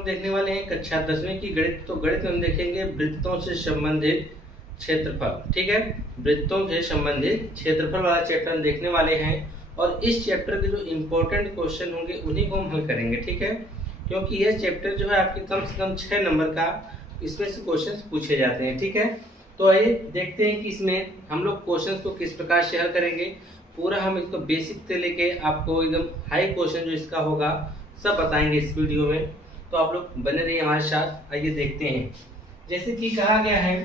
लोग देखने वाले हैं कक्षा 10वीं की गणित। तो गणित में हम देखेंगे वृत्तों से संबंधित क्षेत्रफल। ठीक है, वृत्तों से संबंधित क्षेत्रफल वाला चैप्टर हम देखने वाले हैं और इस चैप्टर के जो इम्पोर्टेंट क्वेश्चन होंगे उन्हीं को हम हल करेंगे। ठीक है, क्योंकि यह चैप्टर जो है आपके कम से कम 6 नंबर का इसमें से क्वेश्चन पूछे जाते हैं। ठीक है, तो आइए देखते हैं कि इसमें हम लोग क्वेश्चन को किस प्रकार से हल करेंगे। पूरा हम इसको बेसिक से लेके आपको एकदम हाई क्वेश्चन जो इसका होगा सब बताएंगे इस वीडियो में। तो आप लोग बने रहिए हमारे साथ। आइए देखते हैं, जैसे कि कहा गया है,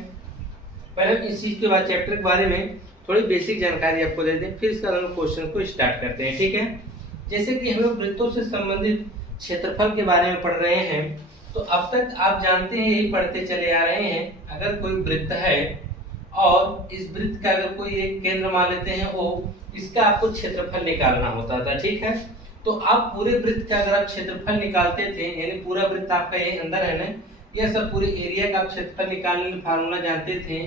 पहले इस चीज के बाद चैप्टर के बारे में थोड़ी बेसिक जानकारी आपको दे दें, फिर इसका हम लोग क्वेश्चन को स्टार्ट करते हैं। ठीक है, जैसे कि हम लोग वृत्तों से संबंधित क्षेत्रफल के बारे में पढ़ रहे हैं, तो अब तक आप जानते हैं, यही पढ़ते चले आ रहे हैं। अगर कोई वृत्त है और इस वृत्त का अगर कोई एक केंद्र मान लेते हैं O, इसका आपको क्षेत्रफल निकालना होता था। ठीक है, तो आप पूरे वृत्त का अगर आप क्षेत्रफल निकालते थे, यानी पूरा वृत्त आपका ये अंदर है ना, यह सब पूरे एरिया का आप क्षेत्रफल निकालने का फार्मूला जानते थे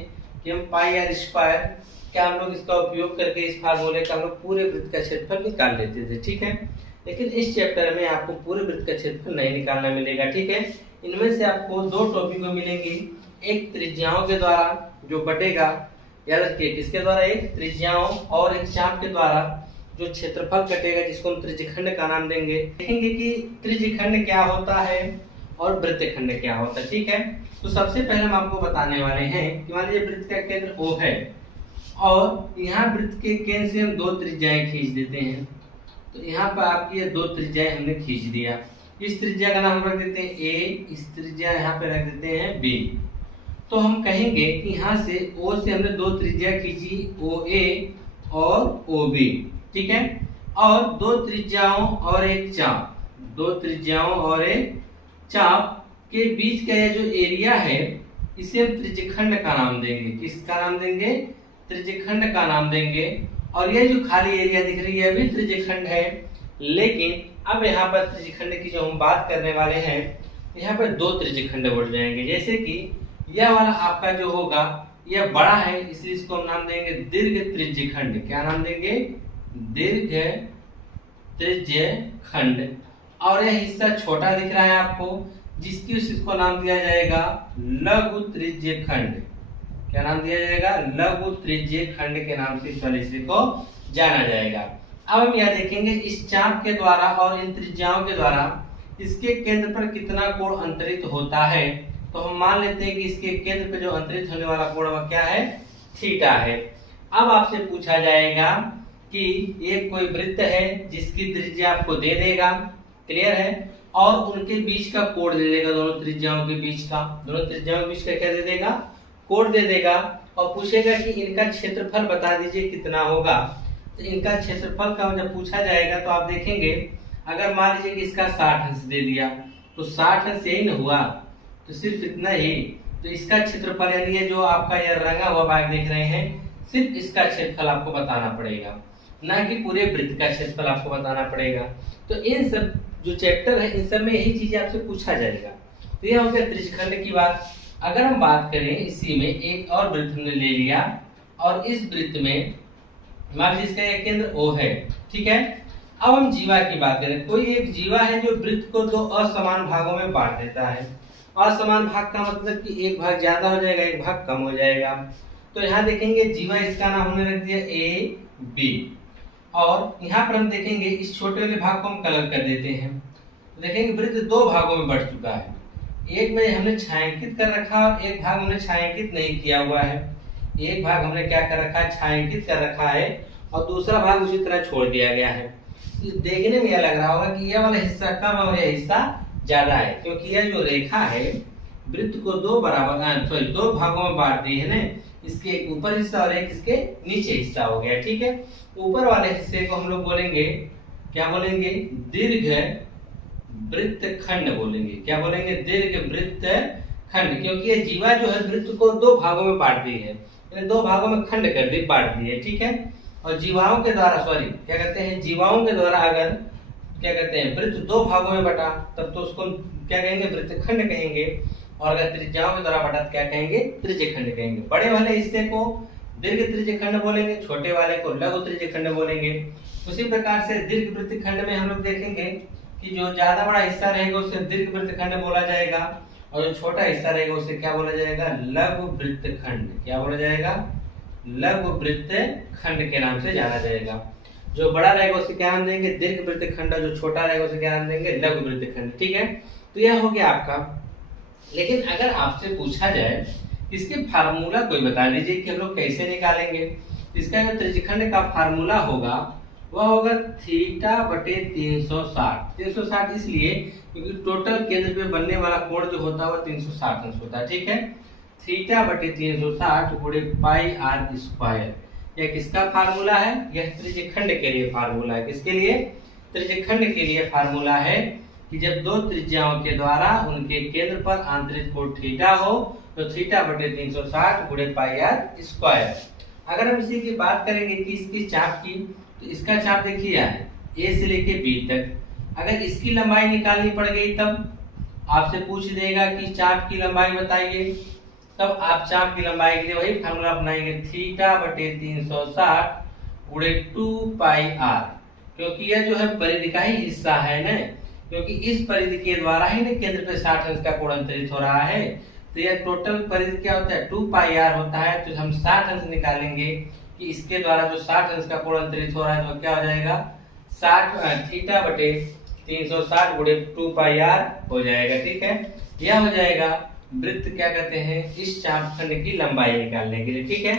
कि हम पाई आर स्क्वायर, क्या हम लोग इसका उपयोग करके इस फार्मूले का हम लोग पूरे वृत्त का क्षेत्रफल निकाल लेते थे। ठीक है, लेकिन इस चैप्टर में आपको पूरे वृत्त का क्षेत्रफल नहीं निकालना मिलेगा। ठीक है, इनमें से आपको दो टॉपिक मिलेंगी, एक त्रिज्याओं के द्वारा जो बटेगा, याद रखिए किसके द्वारा, एक त्रिज्याओं और एक चाप के द्वारा जो क्षेत्रफल कटेगा, जिसको हम त्रिज्यखंड का नाम देंगे। देखेंगे कि त्रिज्यखंड क्या होता है और वृत्तखंड क्या होता है। ठीक है, तो सबसे पहले हम आपको बताने वाले हैं कि मान लीजिए वृत्त का केंद्र O है और यहाँ वृत्त के केंद्र से हम दो त्रिज्याएं खींच देते हैं। तो यहाँ पर आपकी ये दो त्रिज्याएं हमने खींच दिया, इस त्रिज्या का नाम रख देते हैं A, इस त्रिज्या यहाँ पे रख देते हैं B। तो हम कहेंगे कि यहाँ से O से हमने दो त्रिज्या खींची, OA और OB। ठीक है, और दो त्रिज्याओं और एक चाप, दो त्रिज्याओं और एक चाप के बीच का ये जो एरिया है, इसे हम त्रिज्यखंड का नाम देंगे। किसका नाम देंगे? त्रिज्यखंड का नाम देंगे। और ये जो खाली एरिया दिख रही है अभी त्रिज्यखंड है, लेकिन अब यहाँ पर त्रिज्यखंड की जो हम बात करने वाले हैं, यहाँ पर दो त्रिज्यखंड बढ़ जाएंगे। जैसे कि यह वाला आपका जो होगा यह बड़ा है, इसलिए इसको हम नाम देंगे दीर्घ त्रिज्यखंड। क्या नाम देंगे? दीर्घ त्रिज्यखंड। और यह हिस्सा छोटा दिख रहा है आपको, जिसकी इसको नाम दिया जाएगा लघु त्रिज्यखंड। क्या नाम दिया जाएगा? लघु त्रिज्यखंड के नाम से इस वाले हिस्से को जाना जाएगा। अब हम यह देखेंगे इस चाप के द्वारा और इन त्रिज्याओं के द्वारा इसके केंद्र पर कितना कोण अंतरित होता है। तो हम मान लेते हैं कि इसके केंद्र पर जो अंतरित होने वाला कोण वह क्या है? थीटा है। अब आपसे पूछा जाएगा कि एक कोई वृत्त है जिसकी त्रिज्या आपको दे देगा, क्लियर है, और उनके बीच का कोण दे देगा, दोनों त्रिज्याओं के बीच का, दोनों त्रिज्याओं के बीच का क्या दे देगा? कोण दे देगा। और पूछेगा कि इनका क्षेत्रफल बता दीजिए कितना होगा। तो इनका क्षेत्रफल का जब पूछा जाएगा तो आप देखेंगे, अगर मान लीजिए कि इसका 60 अंश दे दिया तो 60 अंश यही न हुआ, तो सिर्फ इतना ही। तो इसका क्षेत्रफल यानी जो आपका यह रंगा हुआ भाग देख रहे हैं, सिर्फ इसका क्षेत्रफल आपको बताना पड़ेगा, ना कि पूरे वृत्त का क्षेत्रफल आपको बताना पड़ेगा। तो इन सब जो चैप्टर है इन सब में यही चीजें आपसे पूछा जाएगा। तो यह हो गया त्रिज्यखंड की बात। अगर हम बात करें इसी में एक और वृत्त हमने ले लिया और इस वृत्त में मान लीजिए इसका एक केंद्र O है। ठीक है, अब हम जीवा की बात करें। कोई एक जीवा है जो वृत्त को दो असमान भागों में बांट देता है। असमान भाग का मतलब कि एक भाग ज्यादा हो जाएगा, एक भाग कम हो जाएगा। तो यहाँ देखेंगे जीवा, इसका नाम हमने रख दिया A, B। और यहाँ पर हम देखेंगे इस छोटे वाले भाग को हम कलर कर देते हैं। तो देखेंगे वृत्त दो भागों में बढ़ चुका है, एक में हमने छायांकित कर रखा और एक भाग हमने छायांकित नहीं किया हुआ है। एक भाग हमने क्या कर रखा है? छायांकित कर रखा है और दूसरा भाग उसी तरह छोड़ दिया गया है। देखने में यह लग रहा होगा कि यह वाला हिस्सा कम है और यह हिस्सा ज्यादा है, क्योंकि यह जो रेखा है वृत्त को दो भागों में बांट दी है ना, इसके एक ऊपर हिस्सा और एक इसके नीचे हिस्सा हो गया। ठीक है, ऊपर वाले हिस्से को हम लोग बोलेंगे, क्या बोलेंगे? दीर्घ वृत्तखंड बोलेंगे। क्या बोलेंगे? दीर्घ वृत्तखंड, क्योंकि ये जीवा जो है वृत्त को दो भागों में बांट दी है, दो भागों में खंड कर दी, बांट दी है। ठीक है, और जीवाओं के द्वारा क्या कहते हैं? जीवाओं के द्वारा अगर क्या कहते हैं वृत्त दो भागों में बटा, तब तो उसको क्या कहेंगे? वृत्तखंड कहेंगे। और अगर त्रिज्याओं के द्वारा बटा तो क्या कहेंगे? त्रिज्यखंड कहेंगे। बड़े वाले हिस्से को दीर्घ त्रिज्यखंड बोलेंगे, छोटे वाले को लघु त्रिज्यखंड बोलेंगे। उसी प्रकार से दीर्घ वृत्तखंड में हम लोग देखेंगे कि जो ज्यादा बड़ा हिस्सा रहेगा उसे दीर्घ वृत्तखंड बोला जाएगा, और जो छोटा हिस्सा रहेगा उसे क्या बोला जाएगा, लघु वृत्तखंड। क्या बोला जाएगा, लघु वृत्तखंड के नाम से जाना जाएगा। जो बड़ा रहेगा उसे क्या नाम देंगे, दीर्घ वृत्तखंड, और जो छोटा रहेगा उसे क्या नाम देंगे, लघु वृत्तखंड। ठीक है, तो यह हो गया आपका। लेकिन अगर आपसे पूछा जाए इसके फार्मूला कोई बता दीजिए कि हम लोग कैसे निकालेंगे, इसका जो त्रिज्यखंड का फार्मूला होगा वह होगा थीटा बटे 360। 360 इसलिए क्योंकि टोटल केंद्र पे बनने वाला कोण जो होता है वह 360 अंश होता है। ठीक है, थीटा बटे 360 गुणे पाई आर स्क्वायर। यह किसका फार्मूला है, यह त्रिज्यखंड के लिए फार्मूला है। किसके लिए, त्रिज्यखंड के लिए फार्मूला है कि जब दो त्रिज्याओं के द्वारा उनके केंद्र पर आंतरिक कोण थीटा हो तो थीटा बटे 360 गुणे पाई आर स्क्वायर। अगर हम इसी की बात करेंगे कि इसकी चाप की, तो इसका चाप देखिए है ए से लेके बी तक। अगर इसकी लंबाई निकालनी पड़ गई तब आपसे पूछ देगा कि चाप की लंबाई बताइए, तब आप चाप की लंबाई के लिए वही फार्मूला अपनाएंगे, थीटा बटे 360 गुणे 2 पाई आर। क्योंकि यह जो है परिधि का ही हिस्सा है ना, क्योंकि इस परिधि के द्वारा ही ना केंद्र पे 60 अंश का कोण अंतरित हो रहा है, तो यह टोटल परिधि क्या होता है, 2 पाई आर होता है। तो हम 60 अंश निकालेंगे कि इसके द्वारा जो 60 अंश का कोण अंतरित हो रहा है तो क्या हो जाएगा, 60 थीटा बटे 360 गुणे 2 पाई आर हो जाएगा। ठीक है, यह हो जाएगा वृत्त क्या कहते हैं, इस चापखंड की लंबाई निकालने के लिए। ठीक है,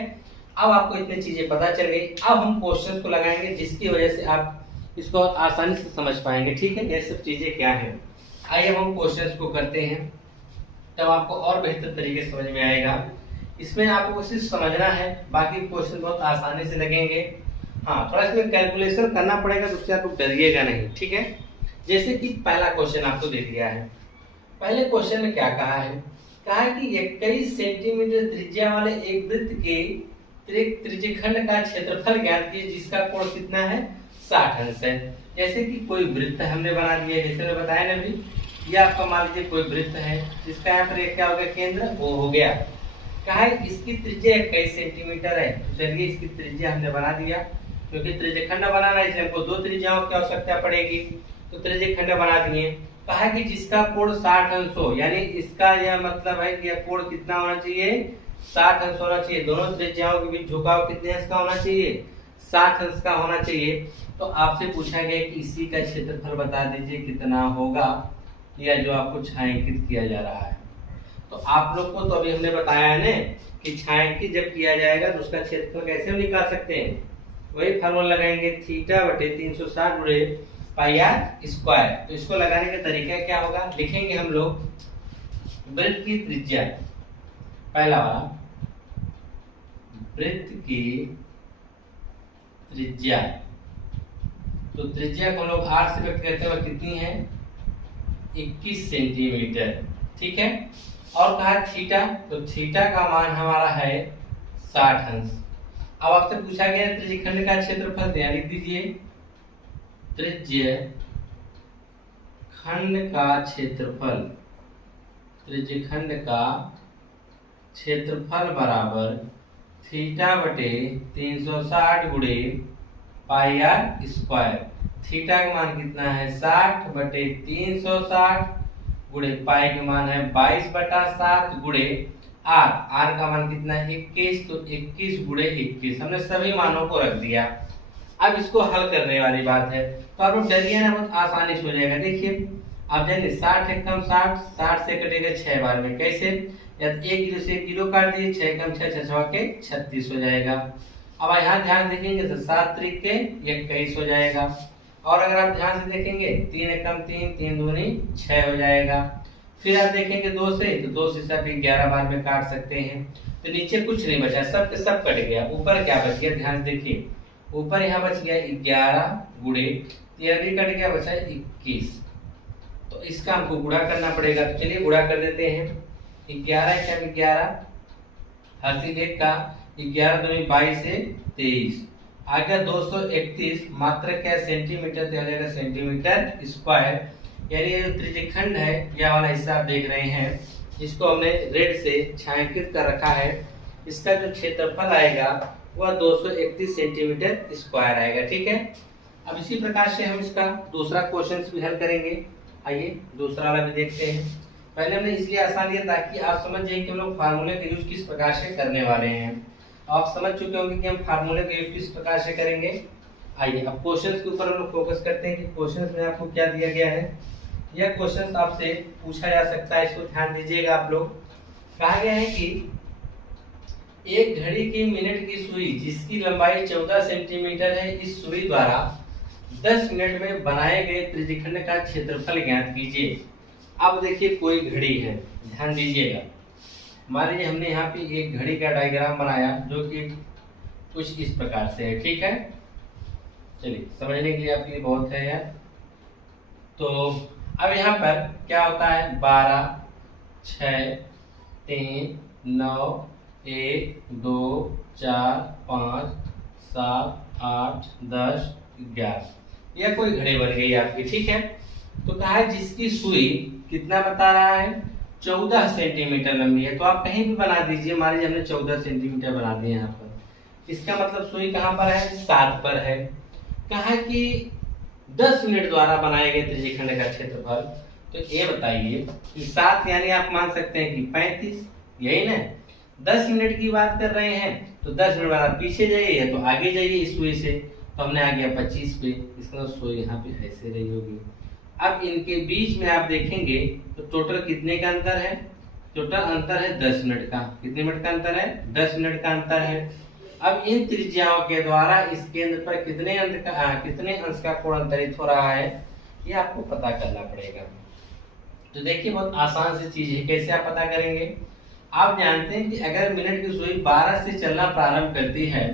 अब आपको इतनी चीजें पता चल गई। अब हम क्वेश्चन को लगाएंगे जिसकी वजह से आप इसको आसानी से समझ पाएंगे। ठीक है, ये सब चीजें क्या है, आइए हम क्वेश्चन को करते हैं, तब आपको और बेहतर तरीके से समझ में आएगा। इसमें आपको सिर्फ समझना है, बाकी क्वेश्चन बहुत आसानी से लगेंगे। हाँ, थोड़ा इसमें कैलकुलेशन करना पड़ेगा, तो उससे आप डरिएगा नहीं। ठीक है, जैसे कि पहला क्वेश्चन आपको दे दिया है। पहले क्वेश्चन में क्या कहा है, कहा है कि 21 सेंटीमीटर त्रिज्या वाले एक वृत्त के त्रिज्यखंड का क्षेत्रफल ज्ञात कीजिए जिसका कोण कितना है, 60 अंश है। जैसे कि कोई वृत्त हमने बना दिया है, जैसे मैंने बताया ना अभी, ये आपका मान लीजिए कोई वृत्त है जिसका यहाँ पर क्या हो गया, केंद्र वो हो गया। कहा है इसकी त्रिज्या 21 सेंटीमीटर है। तो चलिए इसकी त्रिज्या हमने बना दिया, क्योंकि त्रिज्यखंड बनाना है इसलिए हमको दो त्रिज्याओं की आवश्यकता पड़ेगी, तो त्रिज्यखंड बना दिए। कहा है कि जिसका कोण 60 अंश हो, यानी इसका यह मतलब है कि यह कोण कितना होना चाहिए, 60 अंश होना चाहिए। दोनों त्रिज्याओं के बीच झुकाव कितने अंश का होना चाहिए, 60 अंश का होना चाहिए। तो आपसे पूछा गया कि इसी का क्षेत्रफल बता दीजिए कितना होगा, या जो आपको छायांकित किया जा रहा है। तो आप लोग को तो अभी हमने बताया है ना कि छायांकित जब किया जाएगा तो उसका क्षेत्रफल कैसे हम निकाल सकते हैं, वही फार्मूला लगाएंगे, थीटा बटे 360 गुणे पाई आर स्क्वायर। तो इसको लगाने का तरीका क्या होगा, लिखेंगे हम लोग वृत्त की त्रिज्या, पहला वाला वृत्त की त्रिज्या, तो त्रिज्या को हम लोग आर से व्यक्त करते हैं, कितनी है, 21 सेंटीमीटर। ठीक है, और कहा थीटा, तो थीटा का मान हमारा है 60 अंश। अब आपसे पूछा गया त्रिज्यखंड का क्षेत्रफल, तो लिख दीजिए त्रिज्यखंड का क्षेत्रफल, त्रिज्यखंड का क्षेत्रफल बराबर थीटा बटे 360 गुणे पाई आर स्क्वायर। थीटा का मान कितना है, 60 बटे 360 गुणे पाई का मान है 22/7 गुणे आर, आर का मान कितना है 21, तो 21 गुणे 21 हमने सभी मानों को रख दिया। अब इसको हल करने वाली बात है, तो आप लोग डरिए ना, बहुत आसानी से हो जाएगा। देखिए आप जानिए 60 एकम 60, 60 से कटेगा 6 बार में, कैसे, या 1 किलो से 1 किलो काट दिए, 6 एकम 6, 6 के 36 हो जाएगा। अब यहाँ ध्यान देखेंगे तो 7 त्रिक के 21 हो जाएगा, और अगर आप ध्यान से देखेंगे 3 एकम 3, 3 दूनी 6 हो जाएगा। फिर आप देखेंगे 2 से, तो 2 से सब 11 बार में काट सकते हैं, तो नीचे कुछ नहीं बचा, सब के सब कट गया। ऊपर क्या बच गया, ध्यान देखिए, ऊपर यहाँ बच गया 11 गुणे, यह भी कट गया, बचा 21। तो इसका हमको गुणा करना पड़ेगा, तो चलिए गुणा कर देते हैं। 11 क्या 11, हासिल 1 का 11 दूनी 22 से 23, आ गया 231, मात्रा क्या सेंटीमीटर, तो हो जाएगा सेंटीमीटर स्क्वायर। यानी ये जो त्रिज्यखंड है, यह वाला हिस्सा आप देख रहे हैं, जिसको हमने रेड से छायांकित कर रखा है, इसका जो क्षेत्रफल आएगा वह 231 सेंटीमीटर स्क्वायर आएगा। ठीक है, अब इसी प्रकार से हम इसका दूसरा क्वेश्चन भी हल करेंगे। आइए दूसरा वाला भी देखते हैं। पहले हमने इसलिए आसान लिया ताकि आप समझ जाइए कि हम लोग फार्मूले का यूज किस प्रकार से करने वाले हैं। आप समझ चुके होंगे कि हम फार्मूले का यूज किस प्रकार से करेंगे। आइए अब क्वेश्चन के ऊपर हम लोग फोकस करते हैं कि क्वेश्चन में आपको क्या दिया गया है। यह क्वेश्चन आपसे पूछा जा सकता है, इसको ध्यान दीजिएगा आप लोग। कहा गया है कि एक घड़ी की मिनट की सुई जिसकी लंबाई 14 सेंटीमीटर है, इस सुई द्वारा 10 मिनट में बनाए गए त्रिज्यखंड का क्षेत्रफल ज्ञात कीजिए। अब देखिए कोई घड़ी है, ध्यान दीजिएगा। मान लीजिए हमने यहाँ पे एक घड़ी का डायग्राम बनाया जो कि कुछ इस प्रकार से है, ठीक है। चलिए समझने के लिए आपके लिए बहुत है यार। तो अब यहाँ पर क्या होता है, 12, 6, 3, 9, 1, 2, 4, 5, 7, 8, 10, 11, यह कोई घड़ी बन गई आपकी, ठीक है। तो कहा है जिसकी सुई कितना बता रहा है, 14 सेंटीमीटर लंबी है। तो आप कहीं भी बना दीजिए, मान लीजिए हमने 14 सेंटीमीटर बना दिए यहाँ पर। इसका मतलब सुई कहाँ पर है, 7 पर है। कहा कि 10 मिनट द्वारा बनाए गए त्रिज्यखंड का क्षेत्रफल। तो ये बताइए कि 7 यानी आप मान सकते हैं कि 35, यही ना। 10 मिनट की बात कर रहे हैं तो 10 मिनट बाद आप पीछे जाइए या तो आगे जाइए इस सुई से। तो हमने आ गया 25 पे, इसका सुई यहाँ पे ऐसे रही होगी। अब इनके बीच में आप देखेंगे तो टोटल कितने का अंतर है, टोटल अंतर है 10 मिनट का। कितने मिनट का अंतर है, 10 मिनट का अंतर है। अब इन त्रिज्याओं के द्वारा इस केंद्र पर कितने अंश का कोण अंतरित हो रहा है, ये आपको पता करना पड़ेगा। तो देखिए बहुत आसान सी चीज है, कैसे आप पता करेंगे। आप जानते हैं कि अगर मिनट की सुई 12 से चलना प्रारंभ करती है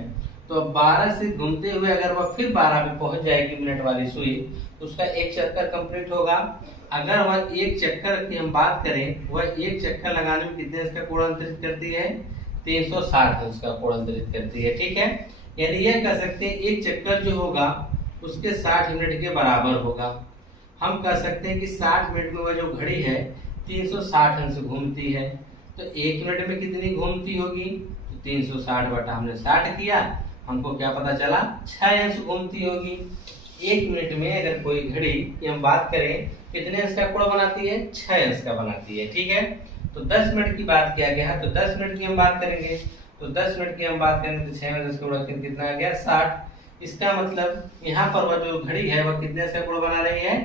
तो 12 से घूमते हुए अगर वह फिर 12 पे पहुंच जाएगी मिनट वाली सुई, तो उसका एक चक्कर कंप्लीट होगा। अगर वह एक चक्कर की हम बात करें, वह एक चक्कर लगाने में कितने अंश का कोण अंतरित करती है, 360 अंश का कोण अंतरित करती है, ठीक है। यानी यह कह सकते हैं एक चक्कर जो होगा उसके 60 मिनट के बराबर होगा। हम कह सकते हैं कि 60 मिनट में वह जो घड़ी है 360 अंश घूमती है। तो एक मिनट में कितनी घूमती होगी, तो 360 बटा हमने 60 किया, हमको क्या पता चला, 6 अंश घूमती होगी। एक मिनट में अगर कोई घड़ी की हम बात करें कितने अंश का कोण बनाती है, 6 अंश का बनाती है, ठीक है। तो 10 मिनट की बात किया गया है, तो 10 मिनट की हम बात करेंगे, तो 10 मिनट की हम बात करेंगे तो 6 अंश का कोण कितना आ गया, 60। इसका मतलब यहाँ पर वह जो घड़ी है वह कितने अंश का कोण बना रही है,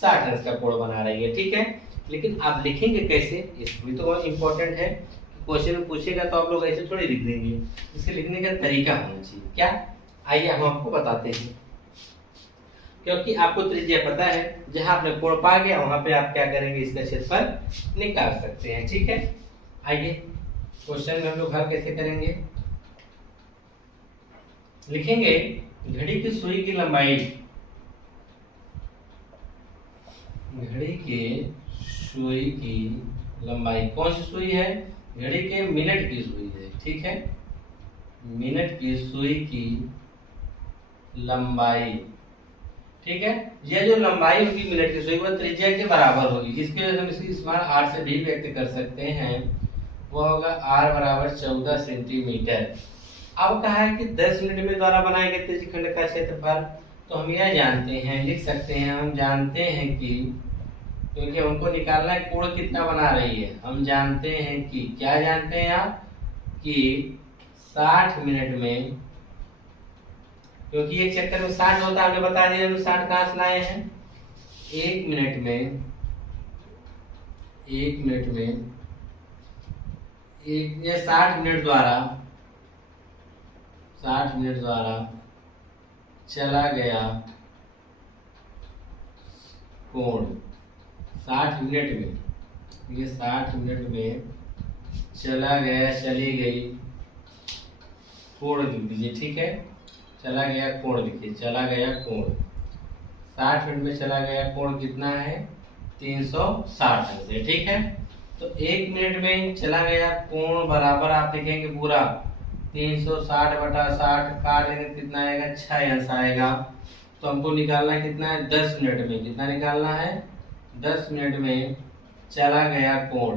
60 अंश का कोण बना रही है, ठीक है। लेकिन आप लिखेंगे कैसे, ये भी तो बहुत इंपॉर्टेंट है। क्वेश्चन में पूछेगा तो आप लोग ऐसे थोड़ी लिख देंगे, इसके लिखने का तरीका होना चाहिए। क्या, आइए हम आपको बताते हैं। क्योंकि आपको त्रिज्या पता है, जहां आपने कोण पा गया वहां पे आप क्या करेंगे, इसका क्षेत्रफल निकाल सकते हैं, ठीक है। आइए क्वेश्चन में हम लोग हल कैसे करेंगे। लिखेंगे घड़ी की सुई की लंबाई, घड़ी के सुई की लंबाई, कौन सी सुई है, घड़ी के मिनट की सुई है, ठीक है। मिनट की सुई की लंबाई, ठीक है। यह जो लंबाई होगी मिनट की सुई वह त्रिज्या के बराबर होगी, जिसकी वजह से हम इसकी मान r से भी व्यक्त कर सकते हैं। वह होगा r बराबर 14 सेंटीमीटर। अब कहा है कि 10 मिनट में द्वारा बनाए गए त्रिज्यखंड का क्षेत्रफल। तो हम यह जानते हैं, लिख सकते हैं, हम जानते हैं कि, क्योंकि हमको निकालना है कोण कितना बना रही है, हम जानते हैं कि, क्या जानते हैं आप, कि 60 मिनट में, क्योंकि एक चक्कर में 60 होता है, हमने बता दिया, हम 60 कहां से लाए हैं, एक मिनट में एक, ये 60 मिनट द्वारा चला गया कोण, 60 मिनट में, ये 60 मिनट में चला गया, चली गई, कोण लिख दीजिए, ठीक है। चला गया कोण लिखिए, चला गया कोण, 60 मिनट में चला गया कोण कितना है, 360 अंश है, ठीक है। तो एक मिनट में चला गया कोण बराबर आप लिखेंगे पूरा 360 बटा 60, काट लेंगे कितना आएगा, 6 अंश आएगा। तो हमको निकालना है कितना है, 10 मिनट में, कितना निकालना है, 10 मिनट में चला गया कोण,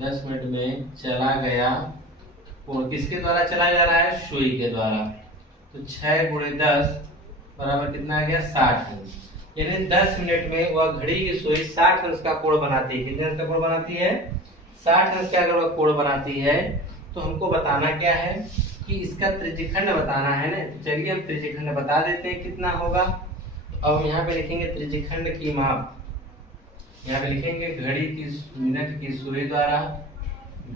10 मिनट में चला गया कोण किसके द्वारा चला जा रहा है, सुई के द्वारा। तो 6 गुणे 10 बराबर कितना आ गया 60 हर्ट्ज। यानी 10 मिनट में वह घड़ी की सुई 60 हर्ट्ज का कोण बनाती है। कितने हर्ट्ज का कोण बनाती है? 60 हर्ट्ज का अगर वह कोण बनाती है तो हमको बताना क्या है कि इसका त्रिज्यखंड बताना है ना। तो चलिए हम त्रिज्यखंड बता देते हैं कितना होगा। तो अब यहाँ पे लिखेंगे त्रिज्यखंड की माप। यहाँ पे लिखेंगे घड़ी की मिनट की सुई द्वारा,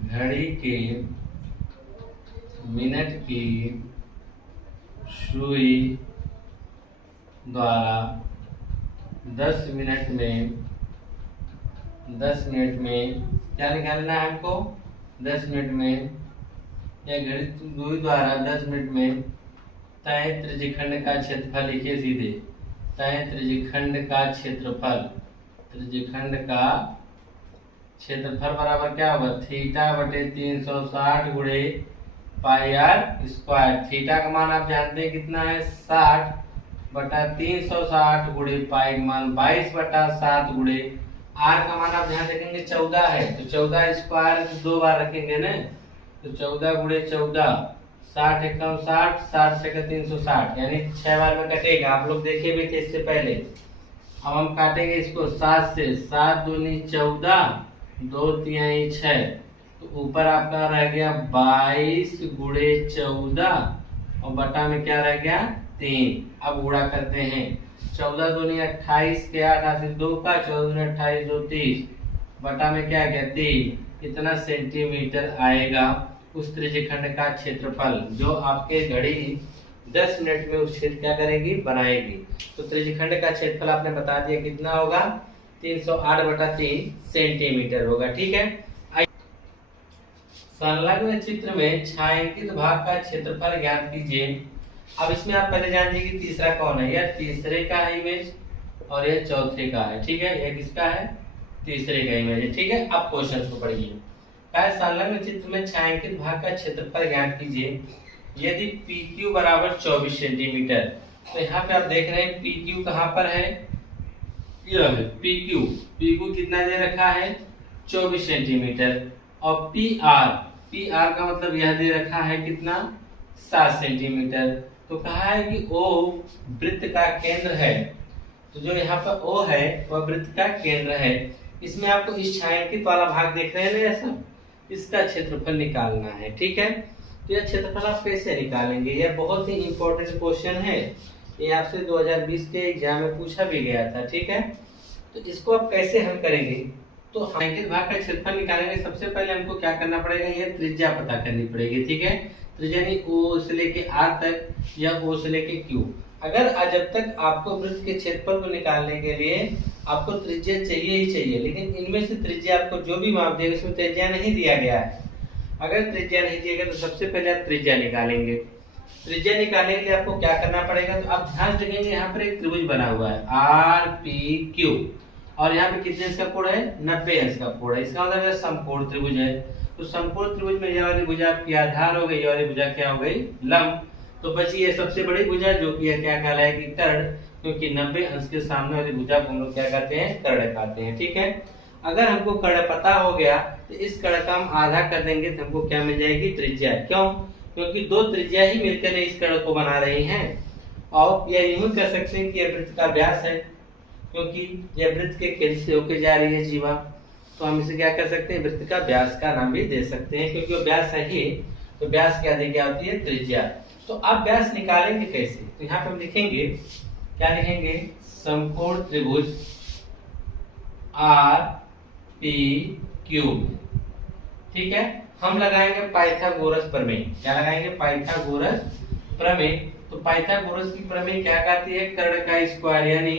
घड़ी के मिनट की सुई द्वारा 10 मिनट में क्या निकालना है हमको? 10 मिनट में या घड़ी सुई द्वारा 10 मिनट में तय त्रिज्यखंड का क्षेत्रफल लिखिए सीधे। तय त्रिज्यखंड का क्षेत्रफल, त्रिज्यखंड का क्षेत्रफल बराबर क्या होगा? थीटा बटे 360 गुणे पाई आर स्क्वायर। थीटा का मान आप जानते हैं कितना है? 60 बटा 360 गुणे पाई का मान 22/7 गुणे आर का मान आप ध्यान रखेंगे 14 है। तो 14 स्क्वायर 2 बार रखेंगे ना। तो 14 गुणे 14, 60 एकम 60, 60 से 360 यानी 6 बार में कटेगा। आप लोग देखे भी थे इससे पहले। अब हम काटेंगे इसको 7 से। 7 दूनी 14, 2 तिहाई 6, तो ऊपर आपका रह गया 22 गुणे 14 और बटा में क्या रह गया? 3। अब गुणा करते हैं। 14 दूनी 28 के 8 हाथ 2 का, 14 दूनी 28, 2 30, बटा में क्या गया? 3। कितना सेंटीमीटर आएगा उस त्रिज्यखंड का क्षेत्रफल जो आपके घड़ी 10 मिनट में उस क्षेत्र क्या करेगी? बनाएगी। तो त्रिज्यखंड का क्षेत्रफल आपने बता दिया कितना होगा? 308/3 सेंटीमीटर होगा। ठीक है। संलग्न चित्र में छायांकित भाग का क्षेत्रफल ज्ञात कीजिए। अब इसमें आप पहले जान लीजिए कि तीसरा कौन है। यह तीसरे का है इमेज और यह चौथे का है। ठीक है। यह किसका है? तीसरे का इमेज है। ठीक है। अब क्वेश्चन को पढ़िए। संलग्न चित्र में छायांकित भाग का क्षेत्रफल ज्ञात कीजिए यदि PQ बराबर 24 सेंटीमीटर। तो यहाँ पे आप देख रहे हैं PQ कहाँ पर है? यह है PQ। PQ कितना दे रखा है? 24 सेंटीमीटर। और PR का मतलब यह दे रखा है कितना? 7 सेंटीमीटर। तो कहा है कि O वृत्त का केंद्र है। तो जो यहाँ पर O है वह वृत्त का केंद्र है। इसमें आपको इस छायांकित वाला भाग देख रहे हैं ना, ऐसा इसका क्षेत्रफल निकालना है। ठीक है। तो यह क्षेत्रफल आप कैसे निकालेंगे? यह बहुत ही इंपॉर्टेंट क्वेश्चन है। ये आपसे 2020 के एग्जाम में पूछा भी गया था। ठीक है। तो इसको आप कैसे हल करेंगे? तो छायांकित भाग का क्षेत्रफल निकालेंगे सबसे पहले हमको क्या करना पड़ेगा? यह त्रिज्या पता करनी पड़ेगी। ठीक है। त्रिज्या यानी O से लेके R तक या O से लेके Q। अगर जब तक आपको वृत्त के क्षेत्रफल को निकालने के लिए आपको त्रिज्या चाहिए ही चाहिए, लेकिन इनमें से त्रिज्या आपको जो भी माप देगा उसमें त्रिज्या नहीं दिया गया है। अगर त्रिज्या नहीं दिया गया तो सबसे पहले आप त्रिज्या निकालेंगे। त्रिज्या निकालने के लिए आपको क्या करना पड़ेगा? तो आप ध्यान रखेंगे यहाँ पर एक त्रिभुज बना हुआ है RPQ और यहाँ पे कितने अंश का कोण है? 90 अंश का कोण है। इसका मतलब समकोण त्रिभुज है। तो समकोण त्रिभुज में यह वाली भुजा आपकी आधार हो गई, यह वाली भुजा क्या हो गई? लंब। तो बची है सबसे बड़ी भुजा जो कि क्या कहलाएगी? कर्ण, क्योंकि 90 अंश के सामने वाली भुजा को हम लोग क्या कहते हैं? कर्ण कहते हैं। ठीक है। अगर हमको कर्ण पता हो गया तो इस कर्ण का हम आधा कर देंगे तो हमको क्या मिल जाएगी? त्रिज्या। क्यों? क्योंकि दो त्रिज्या ही मिलकर इस कर्ण को बना रही हैं। और यह यूं कह सकते हैं कि यह वृत्त का व्यास है, क्योंकि यह वृत्त के केंद्र से होकर जा रही है जीवा। तो हम इसे क्या कर सकते हैं? वृत्त का व्यास का नाम भी दे सकते हैं, क्योंकि वो व्यास है ही। तो व्यास की आधी क्या होती है? त्रिज्या। तो आप व्यास निकालेंगे कैसे? तो यहाँ पे हम लिखेंगे, क्या लिखेंगे? समकोण त्रिभुज RPQ। ठीक है। हम लगाएंगे पाइथागोरस प्रमेय। क्या लगाएंगे? पाइथागोरस प्रमेय। तो पाइथागोरस की प्रमेय क्या कहती है? कर्ण का स्क्वायर यानी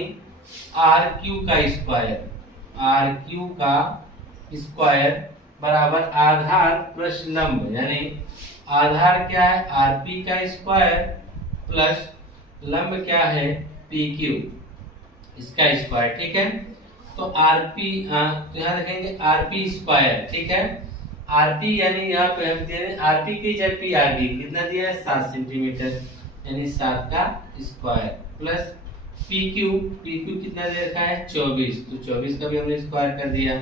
RQ का स्क्वायर, RQ का स्क्वायर बराबर आधार प्लस लंब, यानी आधार क्या है? RP का स्क्वायर प्लस लंब क्या है? PQ इसका स्क्वायर। ठीक है। तो RP तो यहाँ रखेंगे RP स्क्वायर। ठीक है। RP यानी यहाँ पे हम दे रहे हैं RP की जगह P आ गई, कितना दिया है? 7 सेंटीमीटर, यानी 7 का स्क्वायर प्लस PQ कितना दे रखा है? 24। तो 24 का भी हमने स्क्वायर कर दिया।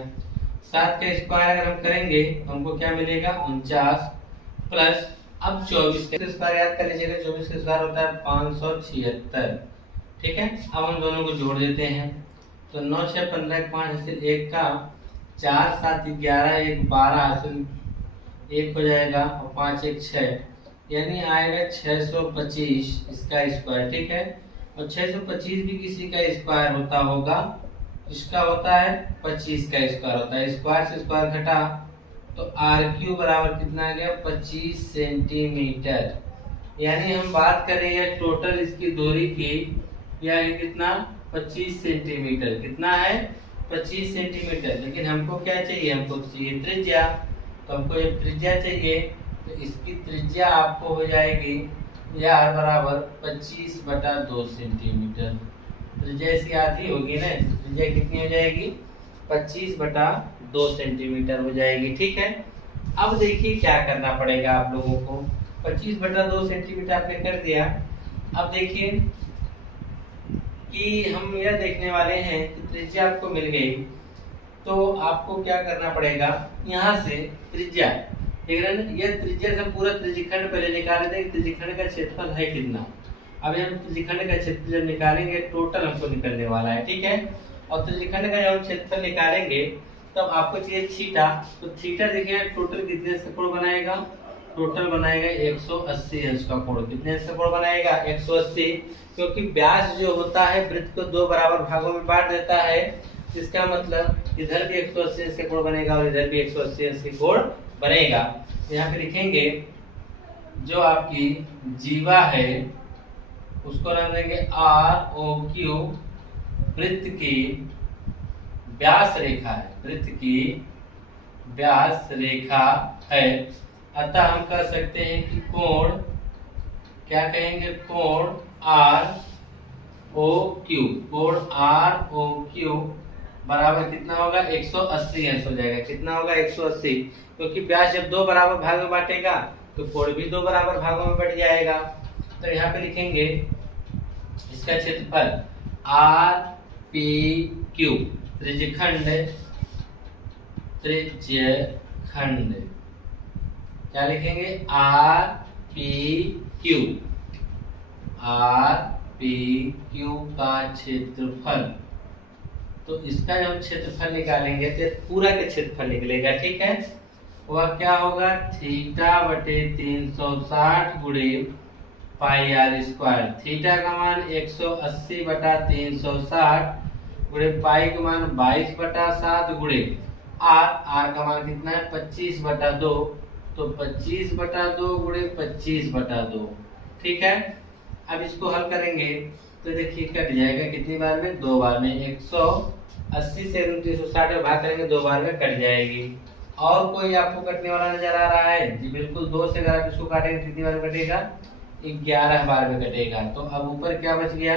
7 का स्क्वायर अगर हम करेंगे तो हमको क्या मिलेगा? 49 प्लस अब 24 का स्क्वायर याद कर लीजिएगा। 24 का स्क्वायर होता है 576। ठीक है, अब हम दोनों को जोड़ देते हैं। तो 9 6 15 5 हासिल 1 का 4 7 11 1 12 हासिल 1 हो जाएगा और 5 1 6 यानी आएगा 625 इसका स्क्वायर। ठीक है, और 625 भी किसी का स्क्वायर होता होगा, इसका होता है 25 का स्क्वायर होता है। स्क्वायर से स्क्वायर घटा तो RQ बराबर कितना आ गया 25 सेंटीमीटर। यानी हम बात करें टोटल इसकी दूरी की, यह है कितना 25 सेंटीमीटर। कितना है 25 सेंटीमीटर। लेकिन हमको क्या चाहिए, हमको चाहिए त्रिज्या। तो हमको जब त्रिज्या चाहिए तो इसकी त्रिज्या आपको हो जाएगी यार बराबर 25/2 सेंटीमीटर। त्रिज्या इसकी आधी होगी ना, त्रिज्या कितनी हो जाएगी 25/2 सेंटीमीटर हो जाएगी। ठीक है, अब देखिए क्या करना पड़ेगा आप लोगों को। 25/2 सेंटीमीटर आपने कर दिया। अब देखिए कि हम यह देखने वाले हैं कि त्रिज्या आपको मिल गई, तो आपको क्या करना पड़ेगा, यहाँ से त्रिज्या यह त्रिज्या से पूरा त्रिज्यखंड पहले निकाल लेते हैं। त्रिज्यखंड का क्षेत्रफल है कितना। अब हम त्रिज्यखंड का क्षेत्रफल जब निकालेंगे टोटल हमको निकलने वाला है। ठीक है, और त्रिज्यखंड का जब हम क्षेत्रफल निकालेंगे तब आपको चाहिए थीटा। तो थीटा देखिए टोटल कितने अंश का कोण बनाएगा, टोटल बनाएगा 180 अंश का कोण। कितने अंश का कोण बनाएगा 180, क्योंकि व्यास जो होता है वृत्त को 2 बराबर भागों में बांट देता है। इसका मतलब इधर भी 180 अंश का कोण बनेगा और इधर भी 180 अंश का कोण बनेगा। तो यहाँ पे लिखेंगे जो आपकी जीवा है उसको नाम देंगे ROQ। वृत्त की व्यास रेखा है, वृत्त की व्यास रेखा है। अतः हम कह सकते हैं कि कोण क्या कहेंगे, कोण ROQ। कोण ROQ बराबर कितना होगा 180 अंश हो जाएगा। कितना होगा 180, क्योंकि व्यास जब 2 बराबर भाग में बांटेगा तो कोण भी 2 बराबर भागों में बट जाएगा। तो यहाँ पे लिखेंगे इसका क्षेत्रफल RPQ। त्रिज्यखंड, त्रिज्यखंड क्या लिखेंगे RPQ। RPQ का क्षेत्रफल, तो इसका जब हम क्षेत्रफल निकालेंगे तो पूरा का क्षेत्रफल निकलेगा। ठीक है, वह क्या होगा θ/360 गुणे पाई आर स्क्वायर। थीटा का मान 180/360 गुणे पाई का मान 22/7 गुणे आर का मान कितना है 25/2। तो 25/2 गुणे 25/2। ठीक है, अब इसको हल करेंगे तो देखिए कट जाएगा कितनी बार में, 2 बार में। 180 से 360 में भाग करेंगे 2 बार में कट जाएगी। और कोई आपको कटने वाला नजर आ रहा है जी, बिल्कुल 2 से अगर आप इसको काटेंगे कितनी बार में कटेगा 11 बार में कटेगा। तो अब ऊपर क्या बच गया